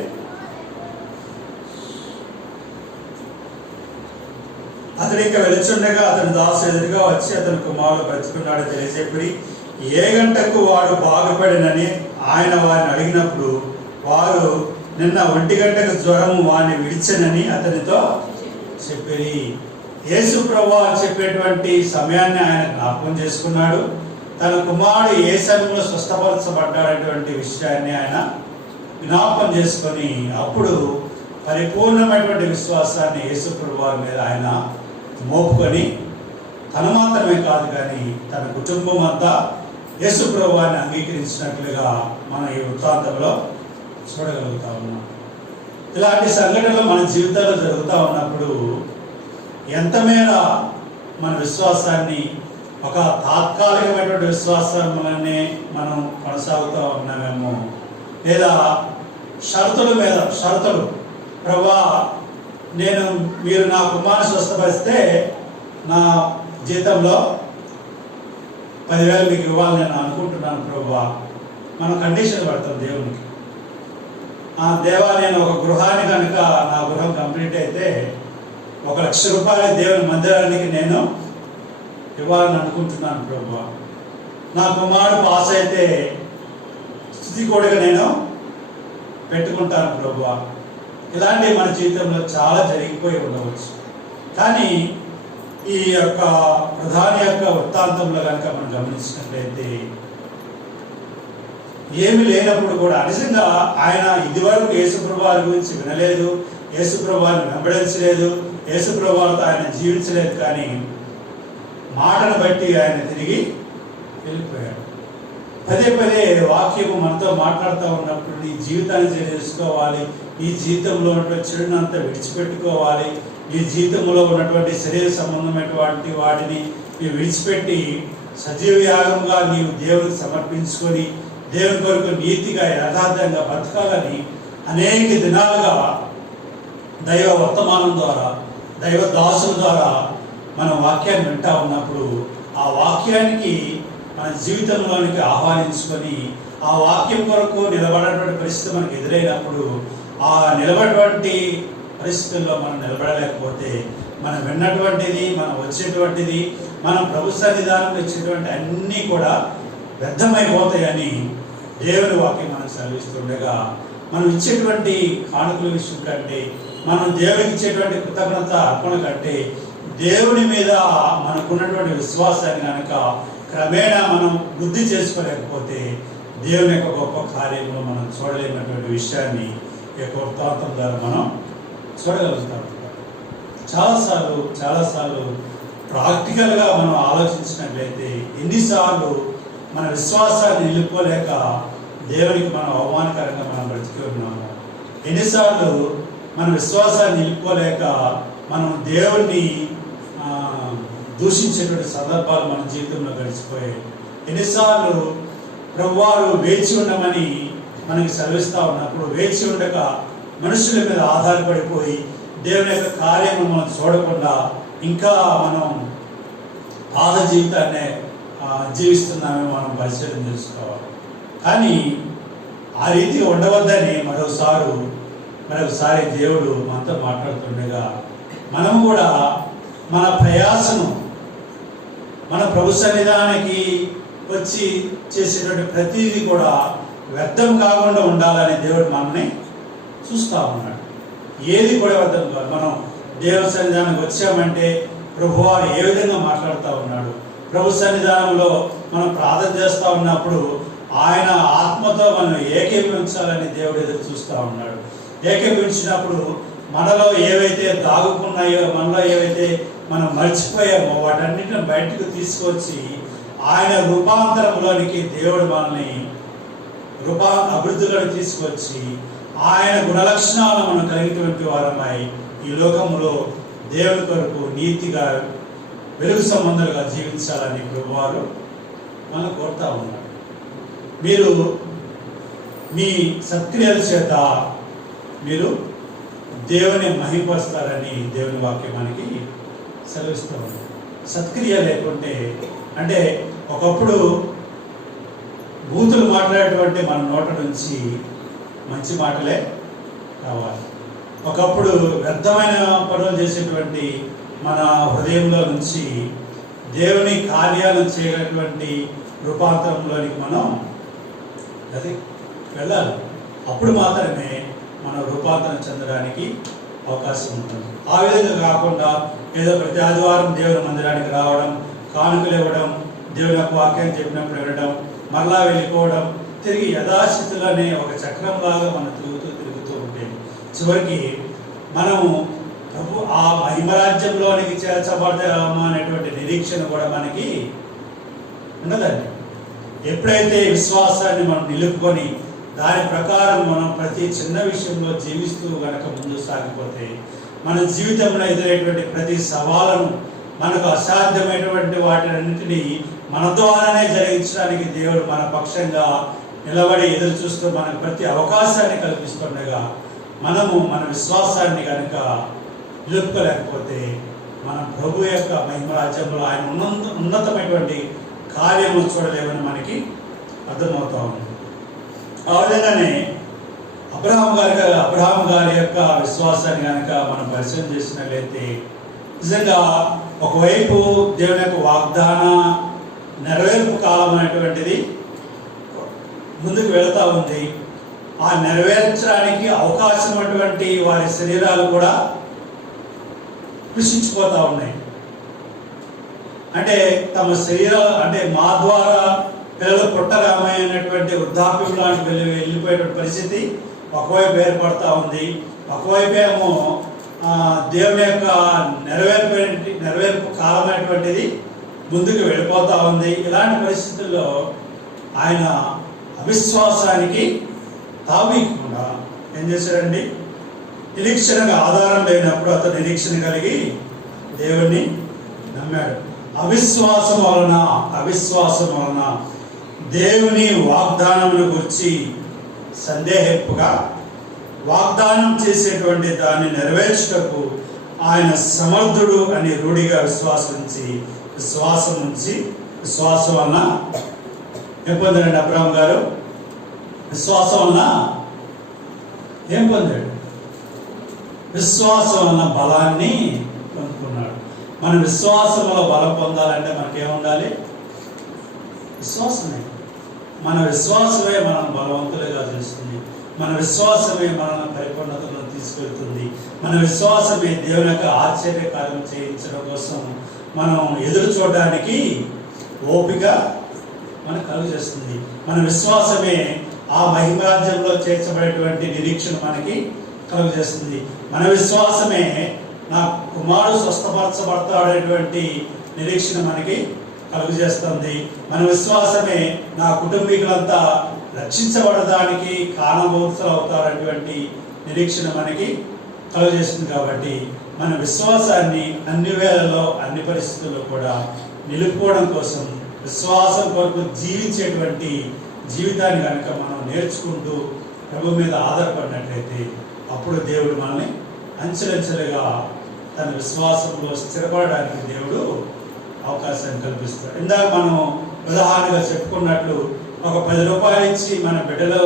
అతడు ఇంకా వెలుచుండగా అతని దాసు ఎదురుగా వచ్చి అతని కుమారుడు బ్రతుకున్నాడు తెలియజెప్పి ఏ గంటకు వాడు బాగుపడినని ఆయన వారిని అడిగినప్పుడు వారు నిన్న 1 గంటకు జ్వరము వాడిని విడిచెనని అతనితో చెప్పి యేసు ప్రభువు చెప్పేటువంటి సమయాన్ని ఆయన జ్ఞాపకం చేసుకున్నాడు. తన కుమారుడు ఏ సమయంలో స్వస్థపరచబడ్డాడటువంటి విషయాన్ని ఆయన జ్ఞాపకం చేసుకొని అప్పుడు పరిపూర్ణమైనటువంటి విశ్వాసాన్ని యేసు ప్రభువు మీద ఆయన మోపుకొని తన మాత్రమే కాదు కానీ తన కుటుంబం అంతా యేసు ప్రభువుని అంగీకరించినట్లుగా మనం ఈ వృత్తాంతంలో చూడగలుగుతా ఉన్నాం. ఇలాంటి సంఘటనలు మన జీవితాల్లో జరుగుతూ ఉన్నప్పుడు ఎంత మేర మన విశ్వాసాన్ని ఒక తాత్కాలికమైనటువంటి విశ్వాసాన్ని మనం కొనసాగుతూ ఉన్నామేమో, లేదా షరతులు ప్రభువా మీరు నా కుమారుని స్వస్థపరిస్తే నా జీతంలో 10,000 మీకు ఇవ్వాలని నేను అనుకుంటున్నాను ప్రభువా. మనం కండిషన్ పడతాం దేవునికి. దేవా నేను ఒక గృహాన్ని కనుక నా గృహం కంప్లీట్ అయితే 1,00,000 రూపాయలు దేవుని మందిరానికి నేను ఇవ్వాలని అనుకుంటున్నాను ప్రభువా. నా కుమారుడు పాస్ అయితే స్థుతి కోడిగా నేను పెట్టుకుంటాను ప్రభువా. ఇలాంటివి మన జీవితంలో చాలా జరిగిపోయి ఉండవచ్చు. కానీ ఈ యొక్క ప్రధాని యొక్క వృత్తాంతంలో కనుక మనం గమనించినట్లయితే ఏమి లేనప్పుడు కూడా నిజంగా ఆయన ఇదివరకు యేసుప్రభు వారి గురించి వినలేదు, యేసుప్రభు వారిని వెంబడించలేదు, యేసుప్రభు వారితో ఆయన జీవించలేదు. కానీ మాటను బట్టి ఆయన తిరిగి వెళ్ళిపోయాడు. పదే వాక్యము మనతో మాట్లాడుతూ ఉన్నప్పుడు నీ జీవితాన్ని చేసుకోవాలి, నీ జీవితంలో ఉన్నటువంటి చెడునంతా విడిచిపెట్టుకోవాలి, నీ జీవితంలో ఉన్నటువంటి శరీర సంబంధమైనటువంటి వాటిని నీవు విడిచిపెట్టి సజీవ యాగంగా నీవు దేవునికి సమర్పించుకొని దేవుని కొరకు నీతిగా యథార్థంగా బతకాలని అనేక దినాలుగా దైవ వర్తమానం ద్వారా దైవ దాసుల ద్వారా మన వాక్యాన్ని వింటా ఉన్నప్పుడు ఆ వాక్యానికి మన జీవితంలోనికి ఆహ్వానించుకొని ఆ వాక్యం కొరకు నిలబడేటువంటి పరిస్థితి మనకు ఎదురైనప్పుడు ఆ నిలబడేటువంటి పరిస్థితుల్లో మనం నిలబడలేకపోతే మనం విన్నటువంటిది, మనం వచ్చేటువంటిది, మనం ప్రభు సన్నిధానం ఇచ్చేటువంటి అన్నీ కూడా వ్యర్థమైపోతాయని దేవుని వాక్యం మనకు సెలవిస్తుండగా మనం ఇచ్చేటువంటి కానుకల విషయం కంటే, మనం దేవునికి ఇచ్చేటువంటి కృతజ్ఞత అర్పణ కంటే దేవుని మీద మనకున్నటువంటి విశ్వాసాన్ని కనుక క్రమేణా మనం వృద్ధి చేసుకోలేకపోతే దేవుని యొక్క గొప్ప కార్యంలో మనం చూడలేనటువంటి విషయాన్ని ఈ యొక్క వృత్తాంతం ద్వారా మనం చూడగలుగుతాం. చాలాసార్లు ప్రాక్టికల్గా మనం ఆలోచించినట్లయితే ఎన్నిసార్లు మన విశ్వాసాన్ని నిలుపుకోలేక దేవునికి మనం అవమానకరంగా మనం బ్రతికి ఉన్నాము. ఎన్నిసార్లు మన విశ్వాసాన్ని నిలుపుకోలేక మనం దేవుణ్ణి దూషించేటువంటి సందర్భాలు మన జీవితంలో గడిచిపోయాయి. ఎన్నిసార్లు ప్రభువారు వేచి ఉండమని మనకి సెలవిస్తూ ఉన్నప్పుడు వేచి ఉండక మనుషుల మీద ఆధారపడిపోయి దేవుని యొక్క కార్యము మనం చూడకుండా ఇంకా మనం పాత జీవితాన్ని జీవిస్తున్నామే మనం పరిశీలన చేసుకోవాలి. కానీ ఆ రీతి ఉండవద్దని మరొకసారి దేవుడు మనతో మాట్లాడుతుండగా మనం కూడా మన ప్రయాసను మన ప్రభు సన్నిధానానికి వచ్చి చేసేటువంటి ప్రతిదీ కూడా వ్యర్థం కాకుండా ఉండాలని దేవుడు మనల్ని చూస్తూ ఉన్నాడు. ఏది కూడా వ్యర్థం కాదు. మనం దేవుని సన్నిధానానికి వచ్చామంటే ప్రభువారు ఏ విధంగా మాట్లాడుతూ ఉన్నాడు, ప్రభు సన్నిధానంలో మనం ప్రార్థన చేస్తూ ఉన్నప్పుడు ఆయన ఆత్మతో మనం ఏకీభవించాలని దేవుడు ఎదురు చూస్తూ ఉన్నాడు. ఏకీభవించినప్పుడు మనలో ఏవైతే దాగుకున్నాయో, మనలో ఏవైతే మనం మర్చిపోయామో వాటన్నిటిని బయటకు తీసుకొచ్చి ఆయన రూపాంతరంలోనికి దేవుడు మనల్ని అభివృద్ధిలో తీసుకొచ్చి ఆయన గుణలక్షణాలను మనం కలిగినటువంటి వారమై ఈ లోకంలో దేవుని కొరకు నీతిగా వెలుగు సంబంధాలుగా జీవించాలని ప్రభువారు మనం కోరుతా ఉన్నారు. మీరు మీ సత్క్రియల చేత మీరు దేవుని మహిమపరుస్తారని దేవుని వాక్యం మనకి సెలవిస్తూ ఉంది. సత్క్రియ లేకుంటే అంటే ఒకప్పుడు బూతులు మాట్లాడేటువంటి మన నోట నుంచి మంచి మాటలే రావాలి. ఒకప్పుడు వ్యర్థమైన పనులు చేసేటువంటి మన హృదయంలో నుంచి దేవుని కార్యాలు చేయనటువంటి రూపాంతరంలోనికి మనం అది వెళ్ళాలి. అప్పుడు మాత్రమే మనం రూపాంతరం చెందడానికి అవకాశం ఉంటుంది. ఆ విధంగా కాకుండా ఏదో ప్రతి ఆదివారం దేవుని మందిరానికి రావడం, కానుకలు ఇవ్వడం, దేవుని యొక్క వాక్యం చెప్పినప్పుడు వినడం, మరలా వెళ్ళిపోవడం, తిరిగి యథాస్థితిలోనే ఒక చక్రంలాగా మనం తిరుగుతూ ఉంటే చివరికి మనము ప్రభు ఆ మహిమరాజ్యంలోనికి చేర్చబడతామా అనేటువంటి నిరీక్షణ కూడా మనకి ఉండదండి. ఎప్పుడైతే విశ్వాసాన్ని మనం నిలుపుకొని దాని ప్రకారం మనం ప్రతి చిన్న విషయంలో జీవిస్తూ కనుక ముందు సాగిపోతే మన జీవితంలో ఎదురైనటువంటి ప్రతి సవాళ్ళను, మనకు అసాధ్యమైనటువంటి వాటినన్నింటినీ మన ద్వారానే జరిగించడానికి దేవుడు మన పక్షంగా నిలబడి ఎదురు చూస్తూ మనకు ప్రతి అవకాశాన్ని కల్పిస్తుండగా మనము మన విశ్వాసాన్ని కనుక నిలుపుకోలేకపోతే మనం ప్రభు యొక్క మహిమరాజ్యంలో ఆయన ఉన్నతమైనటువంటి కార్యము చూడలేమని మనకి అర్థమవుతా ఉంది. ఆ విధంగానే అబ్రహాం గారి యొక్క విశ్వాసాన్ని కనుక మనం పరిశీలన చేసినట్లయితే నిజంగా ఒకవైపు దేవుని యొక్క వాగ్దాన నెరవేర్పు కాలం అనేటువంటిది ముందుకు వెళుతూ ఉంది. ఆ నెరవేర్చడానికి అవకాశం అటువంటి వారి శరీరాలు కూడా కృషించిపోతూ ఉన్నాయి. అంటే తమ శరీరాలు అంటే మా ద్వారా పిల్లలు పుట్టరామైనటువంటి వృద్ధాప్యం లాంటి వెళ్ళిపోయేటువంటి పరిస్థితి ఒకవైపు ఏర్పడుతూ ఉంది. ఒకవైపు ఏమో దేవుని యొక్క నెరవేర్పు కాలమైనటువంటిది ముందుకు వెళ్ళిపోతూ ఉంది. ఇలాంటి పరిస్థితుల్లో ఆయన అవిశ్వాసానికి తావీయకుండా ఏం చేశాడండి? నిరీక్షణకు ఆధారం లేనప్పుడు అతను నిరీక్షణ కలిగి దేవుణ్ణి నమ్మాడు. అవిశ్వాసం వలన దేవుని వాగ్దానమును గురించి సందేహింపుగా వాగ్దానం చేసేటువంటి దాన్ని నెరవేర్చుటకు ఆయన సమర్థుడు అని రూఢిగా విశ్వాసం వలన ఏం పొందాడండి అబ్రహాం గారు? విశ్వాసం వలన ఏం పొందాడు? విశ్వాసం వలన బలాన్ని పొందుకున్నాడు. మన విశ్వాసంలో బలం పొందాలంటే మనకేముండాలి? విశ్వాసమే. మన విశ్వాసమే మనల్ని బలవంతులుగా చేస్తుంది. మన విశ్వాసమే మనల్ని పరిపూర్ణతలో తీసుకెళ్తుంది. మన విశ్వాసమే దేవుని యొక్క ఆశ్చర్యకార్యం చేయించడం కోసం మనం ఎదురు చూడడానికి ఓపిక మనకు కలుగజేస్తుంది. మన విశ్వాసమే ఆ మహిమరాజ్యంలో చేర్చబడేటువంటి నిరీక్షణ మనకి కలుగజేస్తుంది. మన విశ్వాసమే నా కుమారుడు స్వస్థపరచబడతాడేటువంటి నిరీక్షణ మనకి కలుగజేస్తుంది. మన విశ్వాసమే నా కుటుంబీకులంతా రక్షించబడడానికి కారణభూతులు అవుతారనేటువంటి నిరీక్షణ మనకి కలుగజేస్తుంది. కాబట్టి మన విశ్వాసాన్ని అన్ని వేళల్లో అన్ని పరిస్థితుల్లో కూడా నిలుపుకోవడం కోసం విశ్వాసం కొరకు జీవించేటువంటి జీవితాన్ని కనుక మనం నేర్చుకుంటూ ప్రభు మీద ఆధారపడినట్లయితే అప్పుడు దేవుడు మనల్ని అంచెలంచెలుగా తన విశ్వాసంలో స్థిరపడడానికి దేవుడు అవకాశాన్ని కల్పిస్తాడు. ఇందాక మనం ఉదాహరణగా చెప్పుకున్నట్లు ఒక 10 రూపాయలు ఇచ్చి మన బిడ్డలో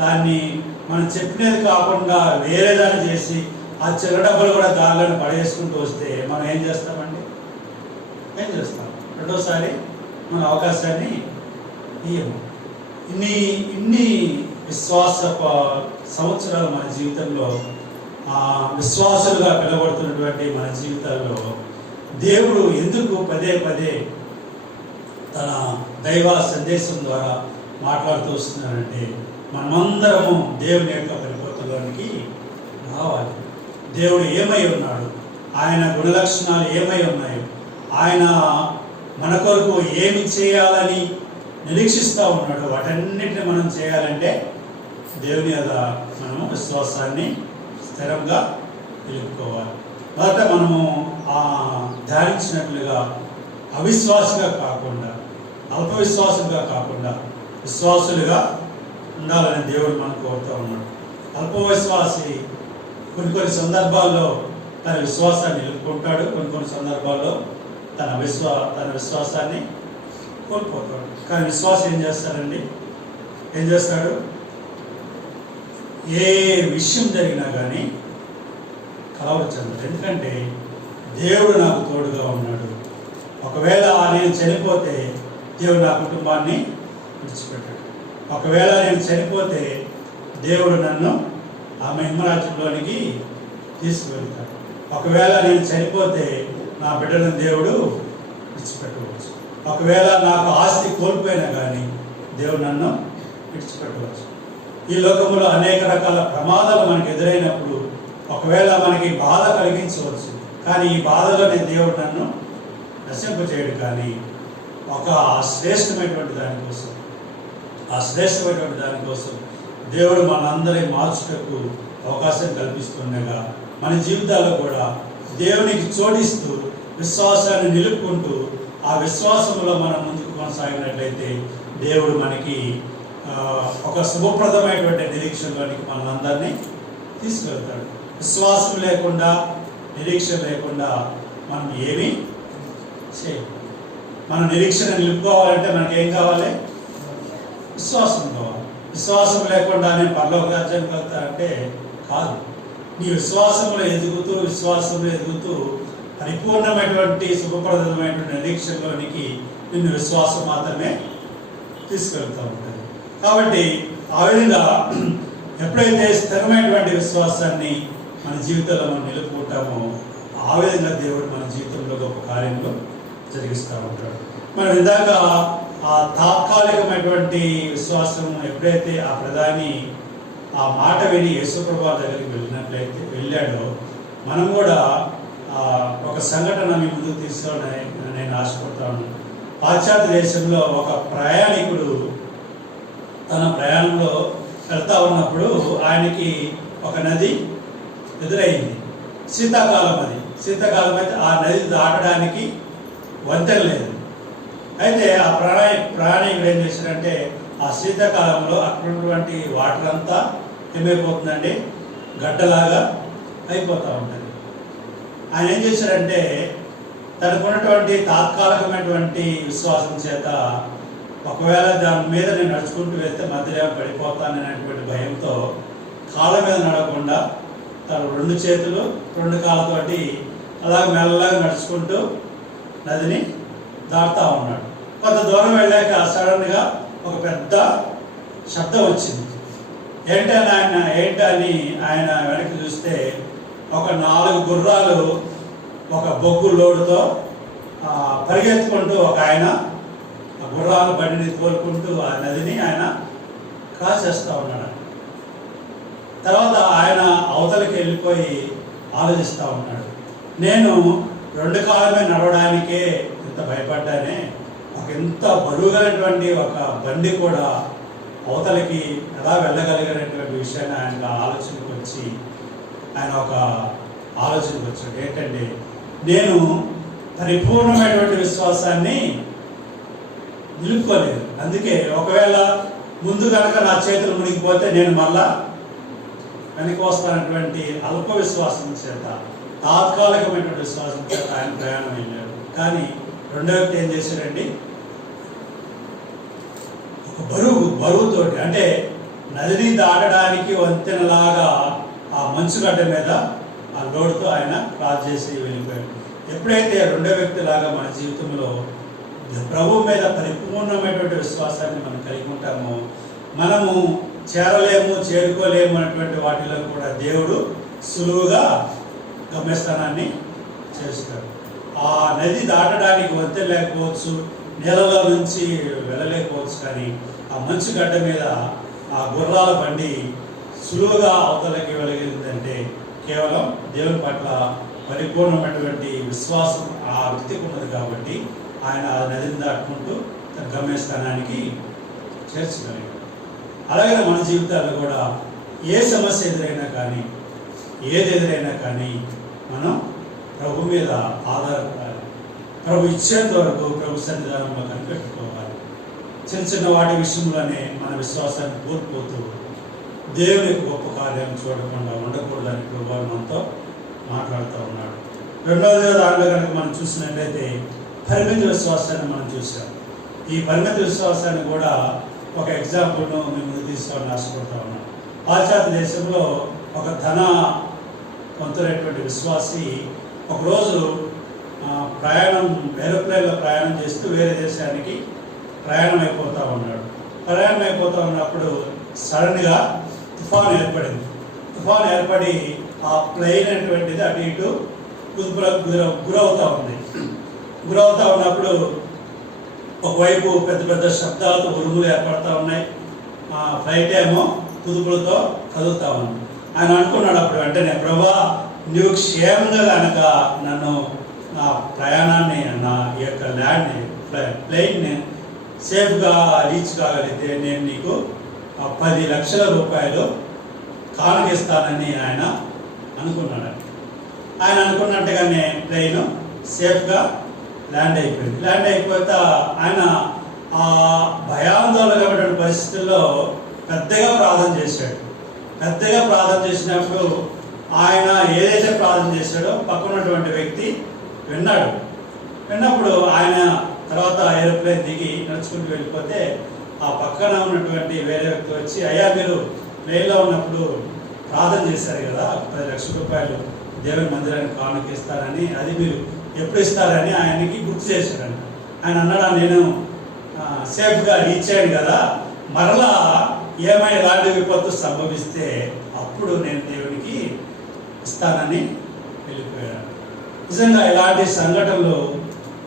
దాన్ని మనం చెప్పినది కాకుండా వేరే దాన్ని చేసి ఆ చిల్లర డబ్బులు కూడా దానిలో పడేసుకుంటూ వస్తే మనం ఏం చేస్తామండి? ఏం చేస్తాం? రెండోసారి మన అవకాశాన్ని ఇయ్యము. ఇన్ని విశ్వాస సంవత్సరాలు మన జీవితంలో విశ్వాసులుగా పిలవడుతున్నటువంటి మన జీవితాల్లో దేవుడు ఎందుకు పదే పదే తన దైవ సందేశం ద్వారా మాట్లాడుతూ వస్తున్నారంటే మనమందరము దేవుని యొక్క పరిపూర్ణలోనికి రావాలి. దేవుడు ఏమై ఉన్నాడు, ఆయన గుణలక్షణాలు ఏమై ఉన్నాయో, ఆయన మన కొరకు ఏమి చేయాలని నిరీక్షిస్తూ ఉన్నాడు, వాటన్నిటిని మనం చేయాలంటే దేవుని మీద మనము విశ్వాసాన్ని స్థిరంగా నిలుపుకోవాలి. మొదట మనము ధ్యానించినట్లుగా అవిశ్వాసంగా కాకుండా, అల్ప విశ్వాసంగా కాకుండా విశ్వాసులుగా ఉండాలని దేవుడు మనకు కోరుతూ ఉన్నాడు. అల్ప విశ్వాసి కొన్ని సందర్భాల్లో తన విశ్వాసాన్ని నిలుపుకుంటాడు, కొన్ని సందర్భాల్లో తన విశ్వాసాన్ని కోల్పోతాడు. కానీ విశ్వాసం ఏం చేస్తాడు? ఏ విషయం జరిగినా కానీ కలవర చెందదు. ఎందుకంటే దేవుడు నాకు తోడుగా ఉన్నాడు. ఒకవేళ నేను చనిపోతే దేవుడు నా కుటుంబాన్ని విడిచిపెట్టాడు. ఒకవేళ నేను చనిపోతే దేవుడు నన్ను ఆ మహిమరాజ్యంలోనికి తీసుకువెళ్తాడు. ఒకవేళ నేను చనిపోతే నా బిడ్డలను దేవుడు విడిచిపెట్టవచ్చు. ఒకవేళ నాకు ఆస్తి కోల్పోయినా కానీ దేవుడు నన్ను విడిచిపెట్టవచ్చు. ఈ లోకంలో అనేక రకాల ప్రమాదాలు మనకు ఎదురైనప్పుడు ఒకవేళ మనకి బాధ కలిగించవచ్చు, కానీ ఈ బాధలోనే దేవుడు నన్ను నశింపచేయడు. కానీ ఒక శ్రేష్టమైనటువంటి దానికోసం దేవుడు మనందరినీ మార్చుటకు అవకాశం కల్పిస్తుండగా మన జీవితాల్లో కూడా దేవునికి చోటిస్తూ విశ్వాసాన్ని నిలుపుకుంటూ ఆ విశ్వాసంలో మనం ముందుకు కొనసాగినట్లయితే దేవుడు మనకి ఒక శుభప్రదమైనటువంటి నిరీక్షణలోనికి మనందరినీ తీసుకెళ్తాడు. విశ్వాసం లేకుండా, నిరీక్షణ లేకుండా మనం ఏమీ చేయము. మన నిరీక్షణ నిలుపుకోవాలంటే మనకి ఏం కావాలి? విశ్వాసం కావాలి. విశ్వాసం లేకుండా నేను పరలోక రాజ్యానికి వెళ్తానంటే కాదు. నీ విశ్వాసంలో ఎదుగుతూ పరిపూర్ణమైనటువంటి శుభప్రదమైనటువంటి నిరీక్షణలోనికి నిన్ను విశ్వాసం మాత్రమే తీసుకెళ్తూ ఉంటుంది. కాబట్టి ఆ విధంగా ఎప్పుడైతే స్థిరమైనటువంటి విశ్వాసాన్ని మన జీవితంలో మనం నిలుపుకుంటామో ఆ విధంగా దేవుడు మన జీవితంలో గొప్ప కార్యంలో జరిగిస్తూ ఉంటాడు. మనం ఇందాక ఆ తాత్కాలికమైనటువంటి విశ్వాసం ఎప్పుడైతే ఆ ప్రధాని ఆ మాట విని యేసుప్రభువు దగ్గరికి వెళ్ళాడో మనం కూడా ఒక సంఘటన మీ ముందుకు తీసుకోవాలని నేను ఆశపడతాను. పాశ్చాత్య దేశంలో ఒక ప్రయాణికుడు తన ప్రయాణంలో వెళ్తా ఉన్నప్పుడు ఆయనకి ఒక నది ఎదురైంది. శీతాకాలం అయితే ఆ నది దాటడానికి వంతెన లేదు. అయితే ఆ ప్రయాణికుడు ఏం చేశాడంటే ఆ శీతాకాలంలో అక్కడ ఉన్నటువంటి వాటర్ అంతా ఏమైపోతుందండి, గడ్డలాగా అయిపోతూ ఉంటుంది. ఆయన ఏం చేశాడంటే తనకున్నటువంటి తాత్కాలికమైనటువంటి విశ్వాసం చేత ఒకవేళ దాని మీద నేను నడుచుకుంటూ వెళ్తే మధ్యలో పడిపోతాననేటువంటి భయంతో కాళ్ళ మీద నడవకుండా తను 2 చేతులు 2 కాళ్ళతోటి అలా మెల్లగా నడుచుకుంటూ నదిని దాటుతూ ఉన్నాడు. కొంత దూరం వెళ్ళాక సడన్గా ఒక పెద్ద శబ్దం వచ్చింది. ఏంటని ఆయన వెనక్కి చూస్తే ఒక 4 గుర్రాలు ఒక బొగ్గు లోడుతో పరిగెత్తుకుంటూ ఒక ఆయన ఆ గుర్రాల బండిని తోలుకుంటూ ఆ నదిని ఆయన క్రాస్ చేస్తూ ఉన్నాడు. తర్వాత ఆయన అవతలకి వెళ్ళిపోయి ఆలోచిస్తూ ఉన్నాడు, నేను 2 కాళ్ళ మీద నడవడానికే ఇంత భయపడ్డానే, ఒక ఇంత బరువుగలటువంటి ఒక బండి కూడా అవతలకి ఎలా వెళ్ళగలిగినటువంటి విషయాన్ని ఆయన ఆలోచనకు వచ్చాడు. ఏంటంటే నేను పరిపూర్ణమైనటువంటి విశ్వాసాన్ని నిలుపుకోలేదు. అందుకే ఒకవేళ ముందు కనుక నా చేతులు మునిగిపోతే నేను మళ్ళా వెనక్కి వస్తానటువంటి అల్ప విశ్వాసం చేత, తాత్కాలికమైనటువంటి విశ్వాసం చేత ఆయన ప్రయాణం వెళ్ళాడు. కానీ రెండో వ్యక్తి ఏం చేశాడండి, ఒక బరువుతోటి అంటే నదిని దాటడానికి వంతెనలాగా ఆ మంచుగడ్డ మీద ఆ లోడుతో ఆయన క్రాస్ చేసి వెళ్ళిపోయాడు. ఎప్పుడైతే రెండో వ్యక్తి లాగా మన జీవితంలో ప్రభువు మీద పరిపూర్ణమైనటువంటి విశ్వాసాన్ని మనం కలిగి ఉంటామో మనము చేరుకోలేము అన్నటువంటి వాటిలో కూడా దేవుడు సులువుగా గమ్యస్థానాన్ని చేస్తాడు. ఆ నది దాటడానికి వంతెన లేకపోవచ్చు, నేలలో నుంచి వెళ్ళలేకపోవచ్చు, కానీ ఆ మంచు గడ్డ మీద ఆ గుర్రాల బండి సులువుగా అవతలకి వెళ్ళగలిగిందంటే కేవలం దేవుని పట్ల పరిపూర్ణమైనటువంటి విశ్వాసం ఆ వ్యక్తికి ఉన్నది. కాబట్టి ఆయన ఆ నదిని దాటుకుంటూ తన గమ్యస్థానానికి చేర్చగలిగాడు. అలాగే మన జీవితాల్లో కూడా ఏ సమస్య ఎదురైనా కానీ, ఏది ఎదురైనా కానీ మనం ప్రభు మీద ఆధారపడాలి. ప్రభు ఇచ్చేంత వరకు ప్రభు సన్నిధానంలో కనిపెట్టుకోవాలి. చిన్న వాటి విషయంలోనే మన విశ్వాసాన్ని కోల్పోతూ దేవుని గొప్ప కార్యాలను చూడకుండా ఉండకూడదని ప్రభు మనతో మాట్లాడుతూ ఉన్నాడు. రెండవదిగా దాంట్లో కనుక మనం చూసినట్లయితే పరిమిత విశ్వాసాన్ని మనం చూసాం. ఈ పరిమిత విశ్వాసాన్ని కూడా ఒక ఎగ్జాంపుల్ను మేము తీసుకోవాలని ఆశపడతా ఉన్నాం. పాశ్చాత్య దేశంలో ఒక ధనవంతులైనటువంటి విశ్వాసి ఒకరోజు ఏరోప్లేన్లో ప్రయాణం చేస్తూ వేరే దేశానికి ప్రయాణం అయిపోతూ ఉన్నాడు. ప్రయాణం అయిపోతూ ఉన్నప్పుడు సడన్గా తుఫాను ఏర్పడి ఆ ప్లేన్ అనేటువంటిది అటు ఇటు కుదుపులకు గురవుతూ ఉన్నప్పుడు ఒకవైపు పెద్ద పెద్ద శబ్దాలతో ఉరుములు ఏర్పడుతూ ఉన్నాయి. ఫ్లైట్ ఏమో కుదుపులతో కదులుతూ ఉంది. ఆయన అనుకున్నాడు అప్పుడు వెంటనే, ప్రభా నువ్వు క్షేమంగా కనుక నన్ను నా ప్రయాణాన్ని నా ఈ యొక్క ప్లేన్ని సేఫ్గా రీచ్ కాగలిగితే నేను నీకు 10 లక్షల రూపాయలు కానుకిస్తానని ఆయన అనుకున్నాడు. ఆయన అనుకున్నట్టుగానే ట్రైన్ సేఫ్గా ల్యాండ్ అయిపోతే ఆయన ఆ భయాందోళనటువంటి పరిస్థితుల్లో పెద్దగా ప్రార్థన చేసినప్పుడు ఆయన ఏదైతే ప్రార్థన చేశాడో పక్కనటువంటి వ్యక్తి విన్నప్పుడు ఆయన తర్వాత ఏరోప్లేన్ దిగి నడుచుకుంటూ వెళ్ళిపోతే ఆ పక్కన ఉన్నటువంటి వేరే వ్యక్తి వచ్చి, అయ్యా మీరు ప్లేన్లో ఉన్నప్పుడు ప్రార్థన చేశారు కదా 10 లక్షల రూపాయలు దేవుని మందిరానికి కానుక ఇస్తారని, అది మీరు ఎప్పుడు ఇస్తారని ఆయనకి గుర్తు చేశాడంట. ఆయన అన్నాడు, నేను సేఫ్గా రీచ్ అయ్యాను కదా, మరలా ఏమైనా ఇలాంటి విపత్తు సంభవిస్తే అప్పుడు నేను దేవునికి ఇస్తానని వెళ్ళిపోయాడు. నిజంగా ఇలాంటి సంఘటనలు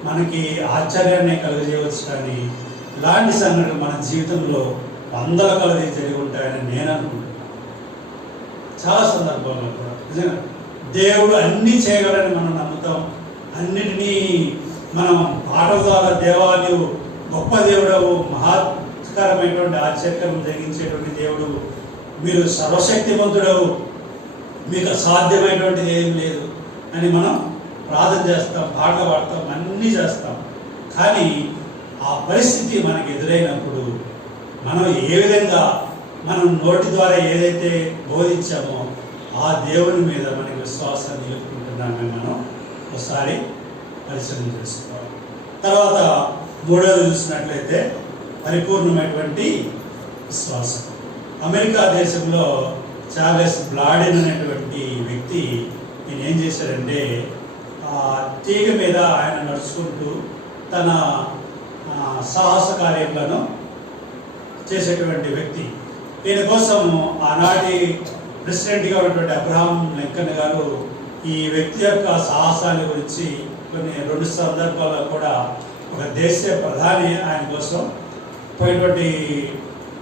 మనకి ఆశ్చర్యాన్ని కలుగజేయవచ్చు, కానీ ఇలాంటి సంఘటనలు మన జీవితంలో 100 కొలది జరిగి ఉంటాయని నేను అనుకుంటున్నాను. చాలా సందర్భాల్లో కూడా నిజంగా దేవుడు అన్నీ చేయగలని మనం నమ్ముతాం. అన్నిటినీ మనం పాటల ద్వారా దేవా నీవు గొప్ప దేవుడవు, మహత్కరమైనటువంటి ఆశ్చర్యం జరిగించేటువంటి దేవుడు, మీరు సర్వశక్తివంతుడవు, మీకు అసాధ్యమైనటువంటిది ఏం లేదు అని మనం ప్రార్థన చేస్తాం, పాటలు పాడతాం, అన్నీ చేస్తాం. కానీ ఆ పరిస్థితి మనకు ఎదురైనప్పుడు మనం ఏ విధంగా మనం నోటి ద్వారా ఏదైతే బోధించామో ఆ దేవుని మీద మనకి విశ్వాసాన్ని నిలుపుకుంటున్నామే మనం ఒకసారి పరిశీలన చేసుకోవాలి. తర్వాత మూడవది చూసినట్లయితే పరిపూర్ణమైనటువంటి విశ్వాసం. అమెరికా దేశంలో చార్లెస్ బ్లాడెన్ అనేటువంటి వ్యక్తి ఈయన ఏం చేశారంటే తీగ మీద ఆయన నడుచుకుంటూ తన సాహస కార్యములను చేసేటువంటి వ్యక్తి. ఈయన కోసం ఆనాటి ప్రెసిడెంట్గా ఉన్నటువంటి అబ్రహాం లింకన్ గారు ఈ వ్యక్తి యొక్క సాహసాల గురించి కొన్ని 2 సందర్భాల్లో కూడా ఒక దేశ ప్రధాని ఆయన కోసం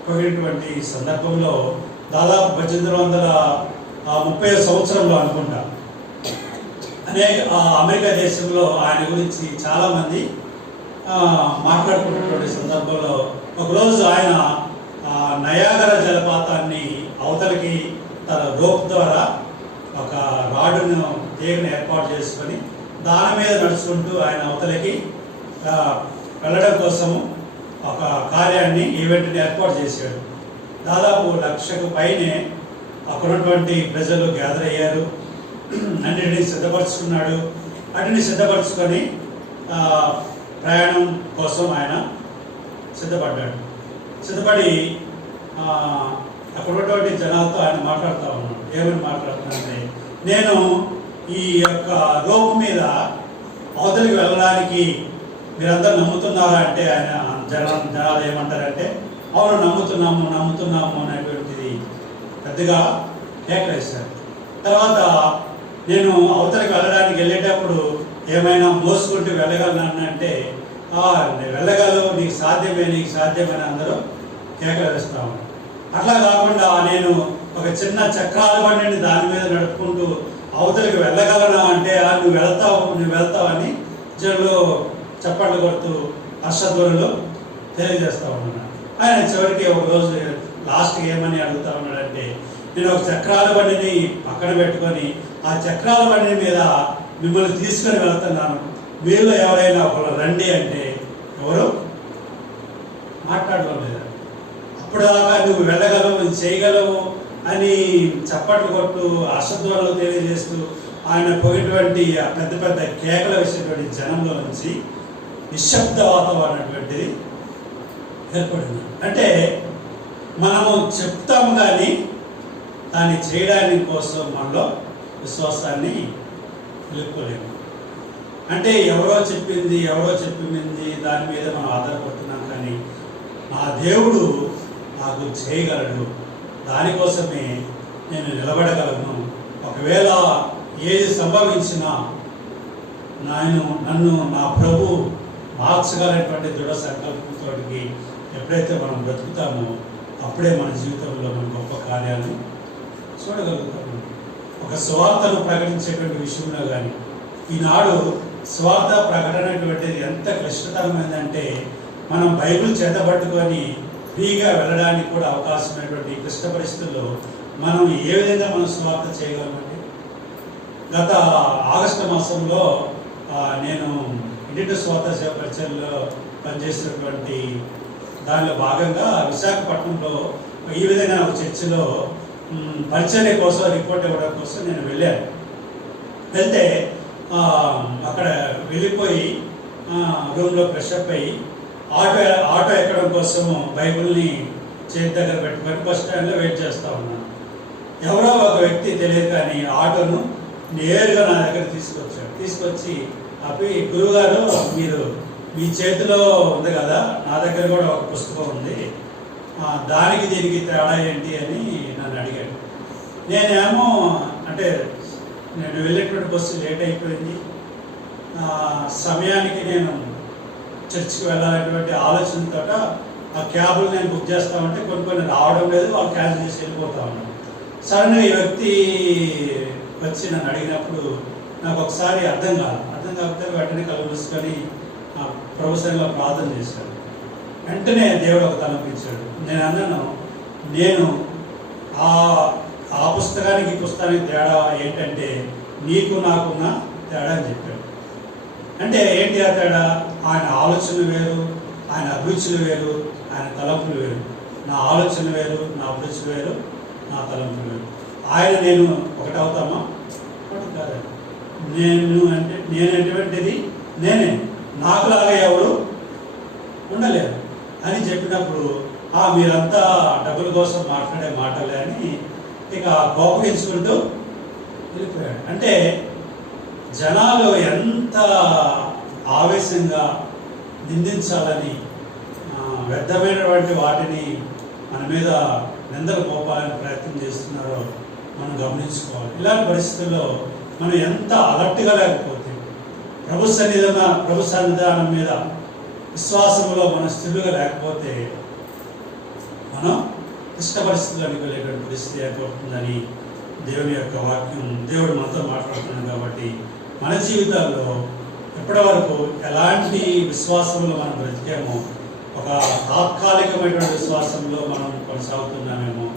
పోయినటువంటి సందర్భంలో దాదాపు 1830 సంవత్సరంలో అనుకుంటా అమెరికా దేశంలో ఆయన గురించి చాలామంది మాట్లాడుకున్నటువంటి సందర్భంలో ఒకరోజు ఆయన నయాగరా జలపాతాన్ని అవతలికి తన రోప్ ద్వారా ఒక రాడును తీగను ఏర్పాటు చేసుకొని దాని మీద నడుచుకుంటూ ఆయన అవతలికి వెళ్ళడం కోసము ఒక ఈవెంట్ని ఏర్పాటు చేశాడు. దాదాపు 1,00,000కు పైనే అక్కడున్నటువంటి ప్రజలు గ్యాదర్ అయ్యారు. అన్నిటినీ సిద్ధపరచుకున్నాడు. అన్నిటిని సిద్ధపరచుకొని ప్రయాణం కోసం ఆయన సిద్ధపడి అక్కడ ఉన్నటువంటి జనాలతో ఆయన మాట్లాడుతూ ఉన్నాడు. ఏమని మాట్లాడుతున్నాడంటే, నేను ఈ యొక్క రోప్ మీద అవతలికి వెళ్ళడానికి మీరందరూ నమ్ముతున్నారా అంటే ఆయన జనాలు ఏమంటారంటే, అవును నమ్ముతున్నాము అనేటువంటిది పెద్దగా కేకలేశారు. తర్వాత నేను అవతలికి వెళ్ళేటప్పుడు ఏమైనా మోసుకుంటూ వెళ్ళగలను అంటే, వెళ్ళగలవు, నీకు సాధ్యమని అందరూ కేకలు వేస్తాము. అట్లా కాకుండా నేను ఒక చిన్న చక్రాల బండిని దాని మీద నడుపుకుంటూ అవతలికి వెళ్ళగలనా అంటే, నువ్వు వెళ్తావని జనులు చప్పట్లు కొడుతూ హర్షధ్వనులు తెలియజేస్తూ ఉన్నాడు. ఆయన చివరికి ఒకరోజు లాస్ట్కి ఏమని అడుగుతా ఉన్నాడంటే, నేను ఒక చక్రాల బండిని పక్కన పెట్టుకొని ఆ చక్రాల బండి మీద మిమ్మల్ని తీసుకొని వెళ్తున్నాను, మీలో ఎవరైనా ఒకరు రండి అంటే ఎవరు మాట్లాడడం లేదు. అప్పుడు దాకా నువ్వు వెళ్ళగలవు, నువ్వు చేయగలవు అని చప్పట్లు కొట్టు హర్షధ్వనులు తెలియజేస్తూ ఆయన పోయినటువంటి ఆ పెద్ద పెద్ద కేకలు వేసేటువంటి జనంలో నుంచి నిశ్శబ్ద వాతావరణం అనేటువంటిది ఏర్పడింది. అంటే మనము చెప్తాము కానీ దాన్ని చేయడానికి కోసం మనలో విశ్వాసాన్ని నిలుపుకోలేము. అంటే ఎవరో చెప్పింది దాని మీద మనం ఆధారపడుతున్నాం, కానీ నా దేవుడు నాకు చేయగలడు, దానికోసమే నేను నిలబడగలను. ఒకవేళ ఏది సంభవించినా నన్ను నా ప్రభు మార్చగలటువంటి దృఢ సంకల్పంతో ఎప్పుడైతే మనం బ్రతుకుతామో అప్పుడే మన జీవితంలో మన గొప్ప కార్యాలను చూడగలుగుతాము. ఒక స్వార్థను ప్రకటించేటువంటి విషయంలో కానీ ఈనాడు స్వార్థ ప్రకటన అనేటువంటిది ఎంత క్లిష్టతరమైందంటే మనం బైబిల్ చేతబట్టుకొని ఫ్రీగా వెళ్ళడానికి కూడా అవకాశమైనటువంటి క్లిష్ట పరిస్థితుల్లో మనం ఏ విధంగా మనం స్వార్థ చేయగలమండి? గత ఆగస్టు మాసంలో నేను ఇండియన్ స్వార్థ సేవ పరిచయంలో పనిచేసినటువంటి దానిలో భాగంగా విశాఖపట్నంలో ఈ విధంగా ఒక చర్చిలో పరిచర్య కోసం రిపోర్ట్ ఇవ్వడం కోసం నేను వెళ్ళాను. వెళ్తే అక్కడ వెళ్ళిపోయి రూమ్లో ఫ్రెష్ అప్ అయ్యి ఆటో ఎక్కడం కోసం బైబిల్ని చేతి దగ్గర పెట్టుకొని బస్ స్టాండ్లో వెయిట్ చేస్తూ ఉన్నాను. ఎవరో ఒక వ్యక్తి తెలియదు కానీ ఆటోను నేరుగా నా దగ్గర తీసుకొచ్చి అవి గురువుగారు, మీరు మీ చేతిలో ఉంది కదా, నా దగ్గర కూడా ఒక పుస్తకం ఉంది, దానికి దీనికి తేడా ఏంటి అని నన్ను అడిగాడు. నేనేమో అంటే నేను వెళ్ళేటువంటి బస్సు లేట్ అయిపోయింది, సమయానికి నేను చర్చికి వెళ్ళాలనేటువంటి ఆలోచనతో ఆ క్యాబులు నేను బుక్ చేస్తామంటే కొన్ని రావడం లేదు, వాళ్ళు క్యాన్సిల్ చేసి వెళ్ళిపోతా ఉన్నాను. సడన్గా ఈ వ్యక్తి వచ్చి నన్ను అడిగినప్పుడు నాకు ఒకసారి అర్థం కాకపోతే వెంటనే కళ్ళు మూసుకొని ప్రభుత్వంలో ప్రార్థన చేశాడు. వెంటనే దేవుడు ఒక తలంపించాడు. నేను అన్నాను, నేను ఆ పుస్తకానికి ఈ పుస్తకానికి తేడా ఏంటంటే నీకు నాకున్న తేడా అని చెప్పాడు. అంటే ఏంటి ఆ తేడా? ఆయన ఆలోచనలు వేరు, ఆయన అభిరుచులు వేరు, ఆయన తలంపులు వేరు. నా ఆలోచన వేరు, నా అభిరుచులు వేరు, నా తలంపులు వేరు. ఆయన నేను ఒకటి అవుతామా? ఒకటి కాదు. నేను ఎటువంటిది నేనే, నాకులాగా ఎవరు ఉండలేరు అని చెప్పినప్పుడు మీరంతా డబ్బుల కోసం మాట్లాడే మాటలే అని ఇక కోపగించుకుంటూ వెళ్ళిపోయాడు. అంటే జనాలు ఎంత ఆవేశంగా నిందించాలని, వ్యర్థమైనటువంటి వాటిని మన మీద నిందలు మోపాలని ప్రయత్నం చేస్తున్నారో మనం గమనించుకోవాలి. ఇలాంటి పరిస్థితుల్లో మనం ఎంత అలర్ట్గా లేకపోతే, ప్రభు సన్నిధానం మీద విశ్వాసంలో మనం స్థిరులుగా లేకపోతే మనం ఇష్ట పరిస్థితుల్లోకి వెళ్ళేటువంటి పరిస్థితి ఏర్పడుతుందని దేవుని యొక్క వాక్యం, దేవుడు మనతో మాట్లాడుతున్నాడు. కాబట్టి మన జీవితాల్లో ఇప్పటి వరకు ఎలాంటి విశ్వాసంలో మనం బ్రతికామో, ఒక తాత్కాలికమైనటువంటి విశ్వాసంలో మనం కొనసాగుతున్నామేమో,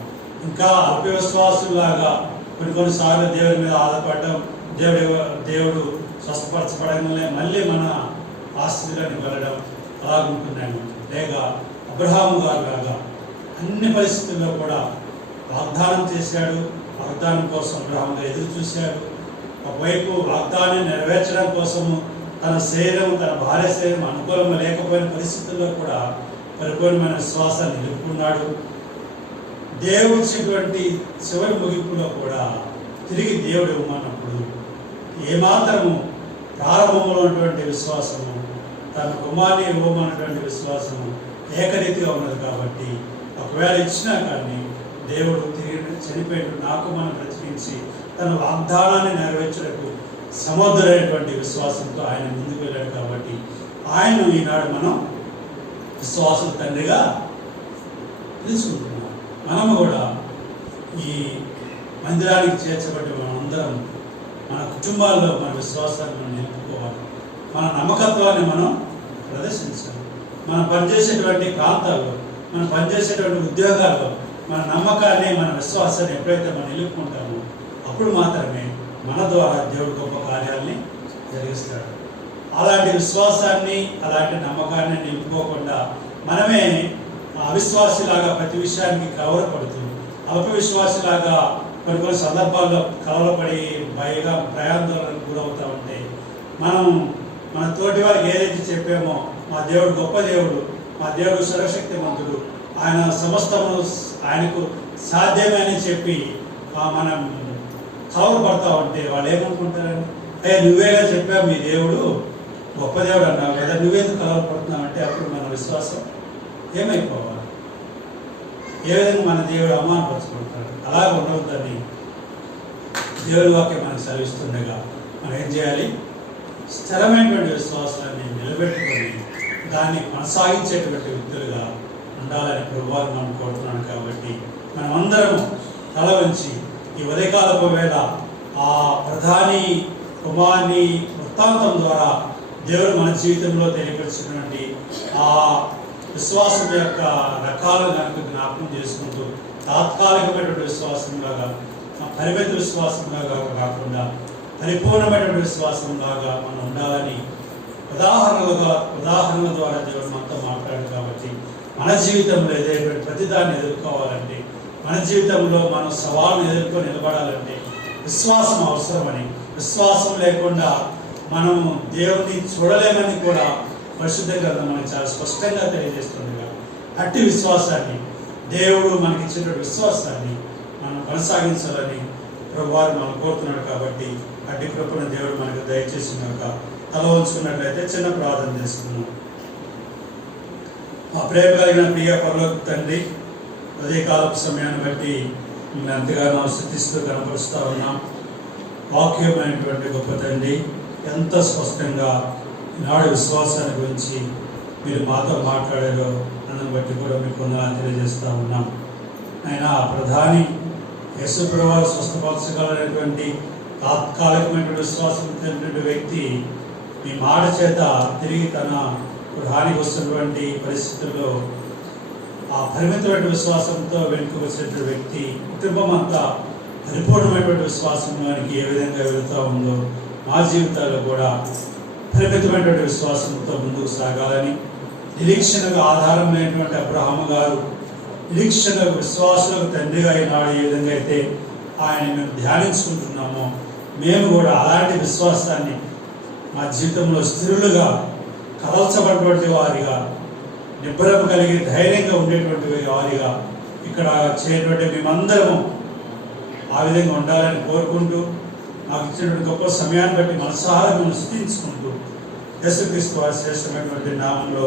ఇంకా అల్ప విశ్వాసులాగా కొన్నిసార్లు దేవుని మీద ఆధారపడడం, దేవుడు స్వస్థపరచబడంగానే మళ్ళీ మన ఆస్తిలోకి వెళ్ళడం అలాగుంటున్నాము. లేక అబ్రహాము గారు లాగా అన్ని పరిస్థితుల్లో కూడా వాగ్దానం చేశాడు, వాగ్దానం కోసం అబ్రహాముగా ఎదురు చూశాడు. ఒకవైపు వాగ్దానాన్ని నెరవేర్చడం కోసము తన శరీరం, తన భార్య శరీరం అనుకూలంగా లేకపోయిన పరిస్థితుల్లో కూడా పరిపూర్ణమైన విశ్వాసాన్ని నిలుపుకున్నాడు. దేవుడు ఇచ్చినటువంటి చివరి ముగింపులో కూడా తిరిగి దేవుడు ఇవ్వమన్నప్పుడు ఏమాత్రము ప్రారంభంలో ఉన్నటువంటి విశ్వాసము, తన కుమారుని ఇవ్వమన్నటువంటి విశ్వాసము ఏకరీతిగా ఉన్నది. కాబట్టి ఒకవేళ ఇచ్చినా కానీ దేవుడు తిరిగి చనిపోయిన నాకు మనం బ్రతికించి తన వాగ్దానాన్ని నెరవేర్చడానికి సమర్థులైనటువంటి విశ్వాసంతో ఆయన ముందుకు వెళ్ళాడు. కాబట్టి ఆయన ఈనాడు మనం విశ్వాసం తండ్రిగా తెలుసుకుంటున్నాం. మనము కూడా ఈ మందిరానికి చేర్చబడి మనందరం మన కుటుంబాల్లో మన విశ్వాసాన్ని మనం నిలుపుకోవాలి. మన నమ్మకత్వాన్ని మనం ప్రదర్శించాలి. మనం పనిచేసేటువంటి ప్రాంతాల్లో, మనం పనిచేసేటువంటి ఉద్యోగాల్లో మన నమ్మకాన్ని, మన విశ్వాసాన్ని ఎప్పుడైతే మనం నిలుపుకుంటామో అప్పుడు మాత్రమే మన ద్వారా దేవుడు గొప్ప కార్యాలని జరిగిస్తాడు. అలాంటి విశ్వాసాన్ని, అలాంటి నమ్మకాన్ని నిలుపుకోకుండా మనమే అవిశ్వాసిలాగా ప్రతి విషయానికి కలవరపడుతూ, అల్ప విశ్వాసిలాగా కొన్ని సందర్భాల్లో కలవరపడి భయాందోళనకు గురవుతూ ఉంటే మనం మన తోటి వారికి ఏదైతే చెప్పామో, మా దేవుడు గొప్ప దేవుడు, మా దేవుడు సర్వశక్తిమంతుడు, ఆయన సమస్తము ఆయనకు సాధ్యమే అని చెప్పి మనం కలవరపడతా ఉంటే వాళ్ళు ఏమనుకుంటారండి, అయ్యా నువ్వేగా చెప్పావు మీ దేవుడు గొప్ప దేవుడు అన్నావు కదా, నువ్వేందుకు కలవరపడుతున్నావు అంటే అప్పుడు మన విశ్వాసం ఏమైపోవాలి? ఏ విధంగా మన దేవుడు అవమానపరచుకుంటాడు? అలాగ ఉండవద్దని దేవుడి వాక్యం మనకు సెలవిస్తుండగా మనం ఏం చేయాలి? స్థిరమైనటువంటి విశ్వాసాన్ని నిలబెట్టుకొని దాన్ని కొనసాగించేటువంటి వ్యక్తులుగా ఉండాలని ప్రభువారు మనం కోరుతున్నాను. కాబట్టి మనమందరం తల వంచి ఈ ఉదయకాలపు వేళ ఆ ప్రధాని కుమారుని వృత్తాంతం ద్వారా దేవుడు మన జీవితంలో తెలియపరిచినటువంటి ఆ విశ్వాసం యొక్క రకాలను కనుక జ్ఞాపకం చేసుకుంటూ తాత్కాలికమైనటువంటి విశ్వాసంలాగా, పరిమిత విశ్వాసంలాగా కాకుండా పరిపూర్ణమైనటువంటి విశ్వాసంలాగా మనం ఉండాలని ఉదాహరణల ద్వారా దేవుడు మనతో మాట్లాడు. కాబట్టి మన జీవితంలో ఏదైనా ప్రతిదాన్ని ఎదుర్కోవాలంటే, మన జీవితంలో మనం సవాళ్ళను ఎదుర్కొని నిలబడాలంటే విశ్వాసం అవసరమని, విశ్వాసం లేకుండా మనం దేవుని చూడలేమని కూడా పరిశుద్ధ గ్రంథం మనకి చాలా స్పష్టంగా తెలియజేస్తుంది. అట్టి విశ్వాసాన్ని, దేవుడు మనకి ఇచ్చినటువంటి విశ్వాసాన్ని మనం కొనసాగించాలని ప్రభువారు మనం కోరుతున్నాడు. కాబట్టి అట్టి కృపను దేవుడు మనకు దయచేసినాక తల ఉంచుకున్నట్లయితే చిన్న ప్రార్థన చేసుకున్నాం. ఆ ప్రేమ కలిగిన ప్రియ పరలోక తండ్రి, ఉదయకాలపు సమయాన్ని బట్టి మిమ్మల్ని ఎంతగానో స్తుతిస్తూ కనపరుస్తూ ఉన్నాం. వాక్యమైనటువంటి గొప్ప తండ్రి, ఎంత స్పష్టంగా ఈనాడు విశ్వాసాన్ని గురించి మీరు మాతో మాట్లాడారో నన్ను బట్టి కూడా మీకు వందనాలు తెలియజేస్తూ ఉన్నాం. ఆయన ప్రధాని యేసు ప్రభువు స్వస్థపరచగలనేటువంటి తాత్కాలికమైనటువంటి విశ్వాసం కలిగినటువంటి వ్యక్తి మీ మాట చేత తిరిగి తన ప్రధానికి వస్తున్నటువంటి పరిస్థితుల్లో ఆ పరిమితమైన విశ్వాసంతో వెనుక వచ్చినటువంటి వ్యక్తి కుటుంబం అంతా పరిపూర్ణమైనటువంటి విశ్వాసంలోనికి ఏ విధంగా వెళుతూ ఉందో మా జీవితాల్లో కూడా పరిమితమైనటువంటి విశ్వాసంతో ముందుకు సాగాలని, నిరీక్షణకు ఆధారం లేనటువంటి అబ్రహాము గారు నిరీక్షణకు విశ్వాసులకు తండ్రిగా ఈనాడు ఏ విధంగా అయితే ఆయన మేము ధ్యానించుకుంటున్నామో మేము కూడా అలాంటి విశ్వాసాన్ని మా జీవితంలో స్థిరులుగా కదల్చబడినటువంటి వారిగా, నిబ్బరం కలిగి ధైర్యంగా ఉండేటువంటి వారిగా ఇక్కడ చేయటువంటి మేమందరము ఆ విధంగా ఉండాలని కోరుకుంటూ, నాకు ఇచ్చినటువంటి గొప్ప సమయాన్ని బట్టి మనసారా మేము స్తుతించుకుంటూ యేసుక్రీస్తు వారి శ్రేష్టమైనటువంటి నామంలో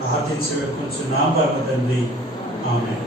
ప్రార్థించి వేడుకొంచున్నాం పరమ తండ్రి. ఆమేన్.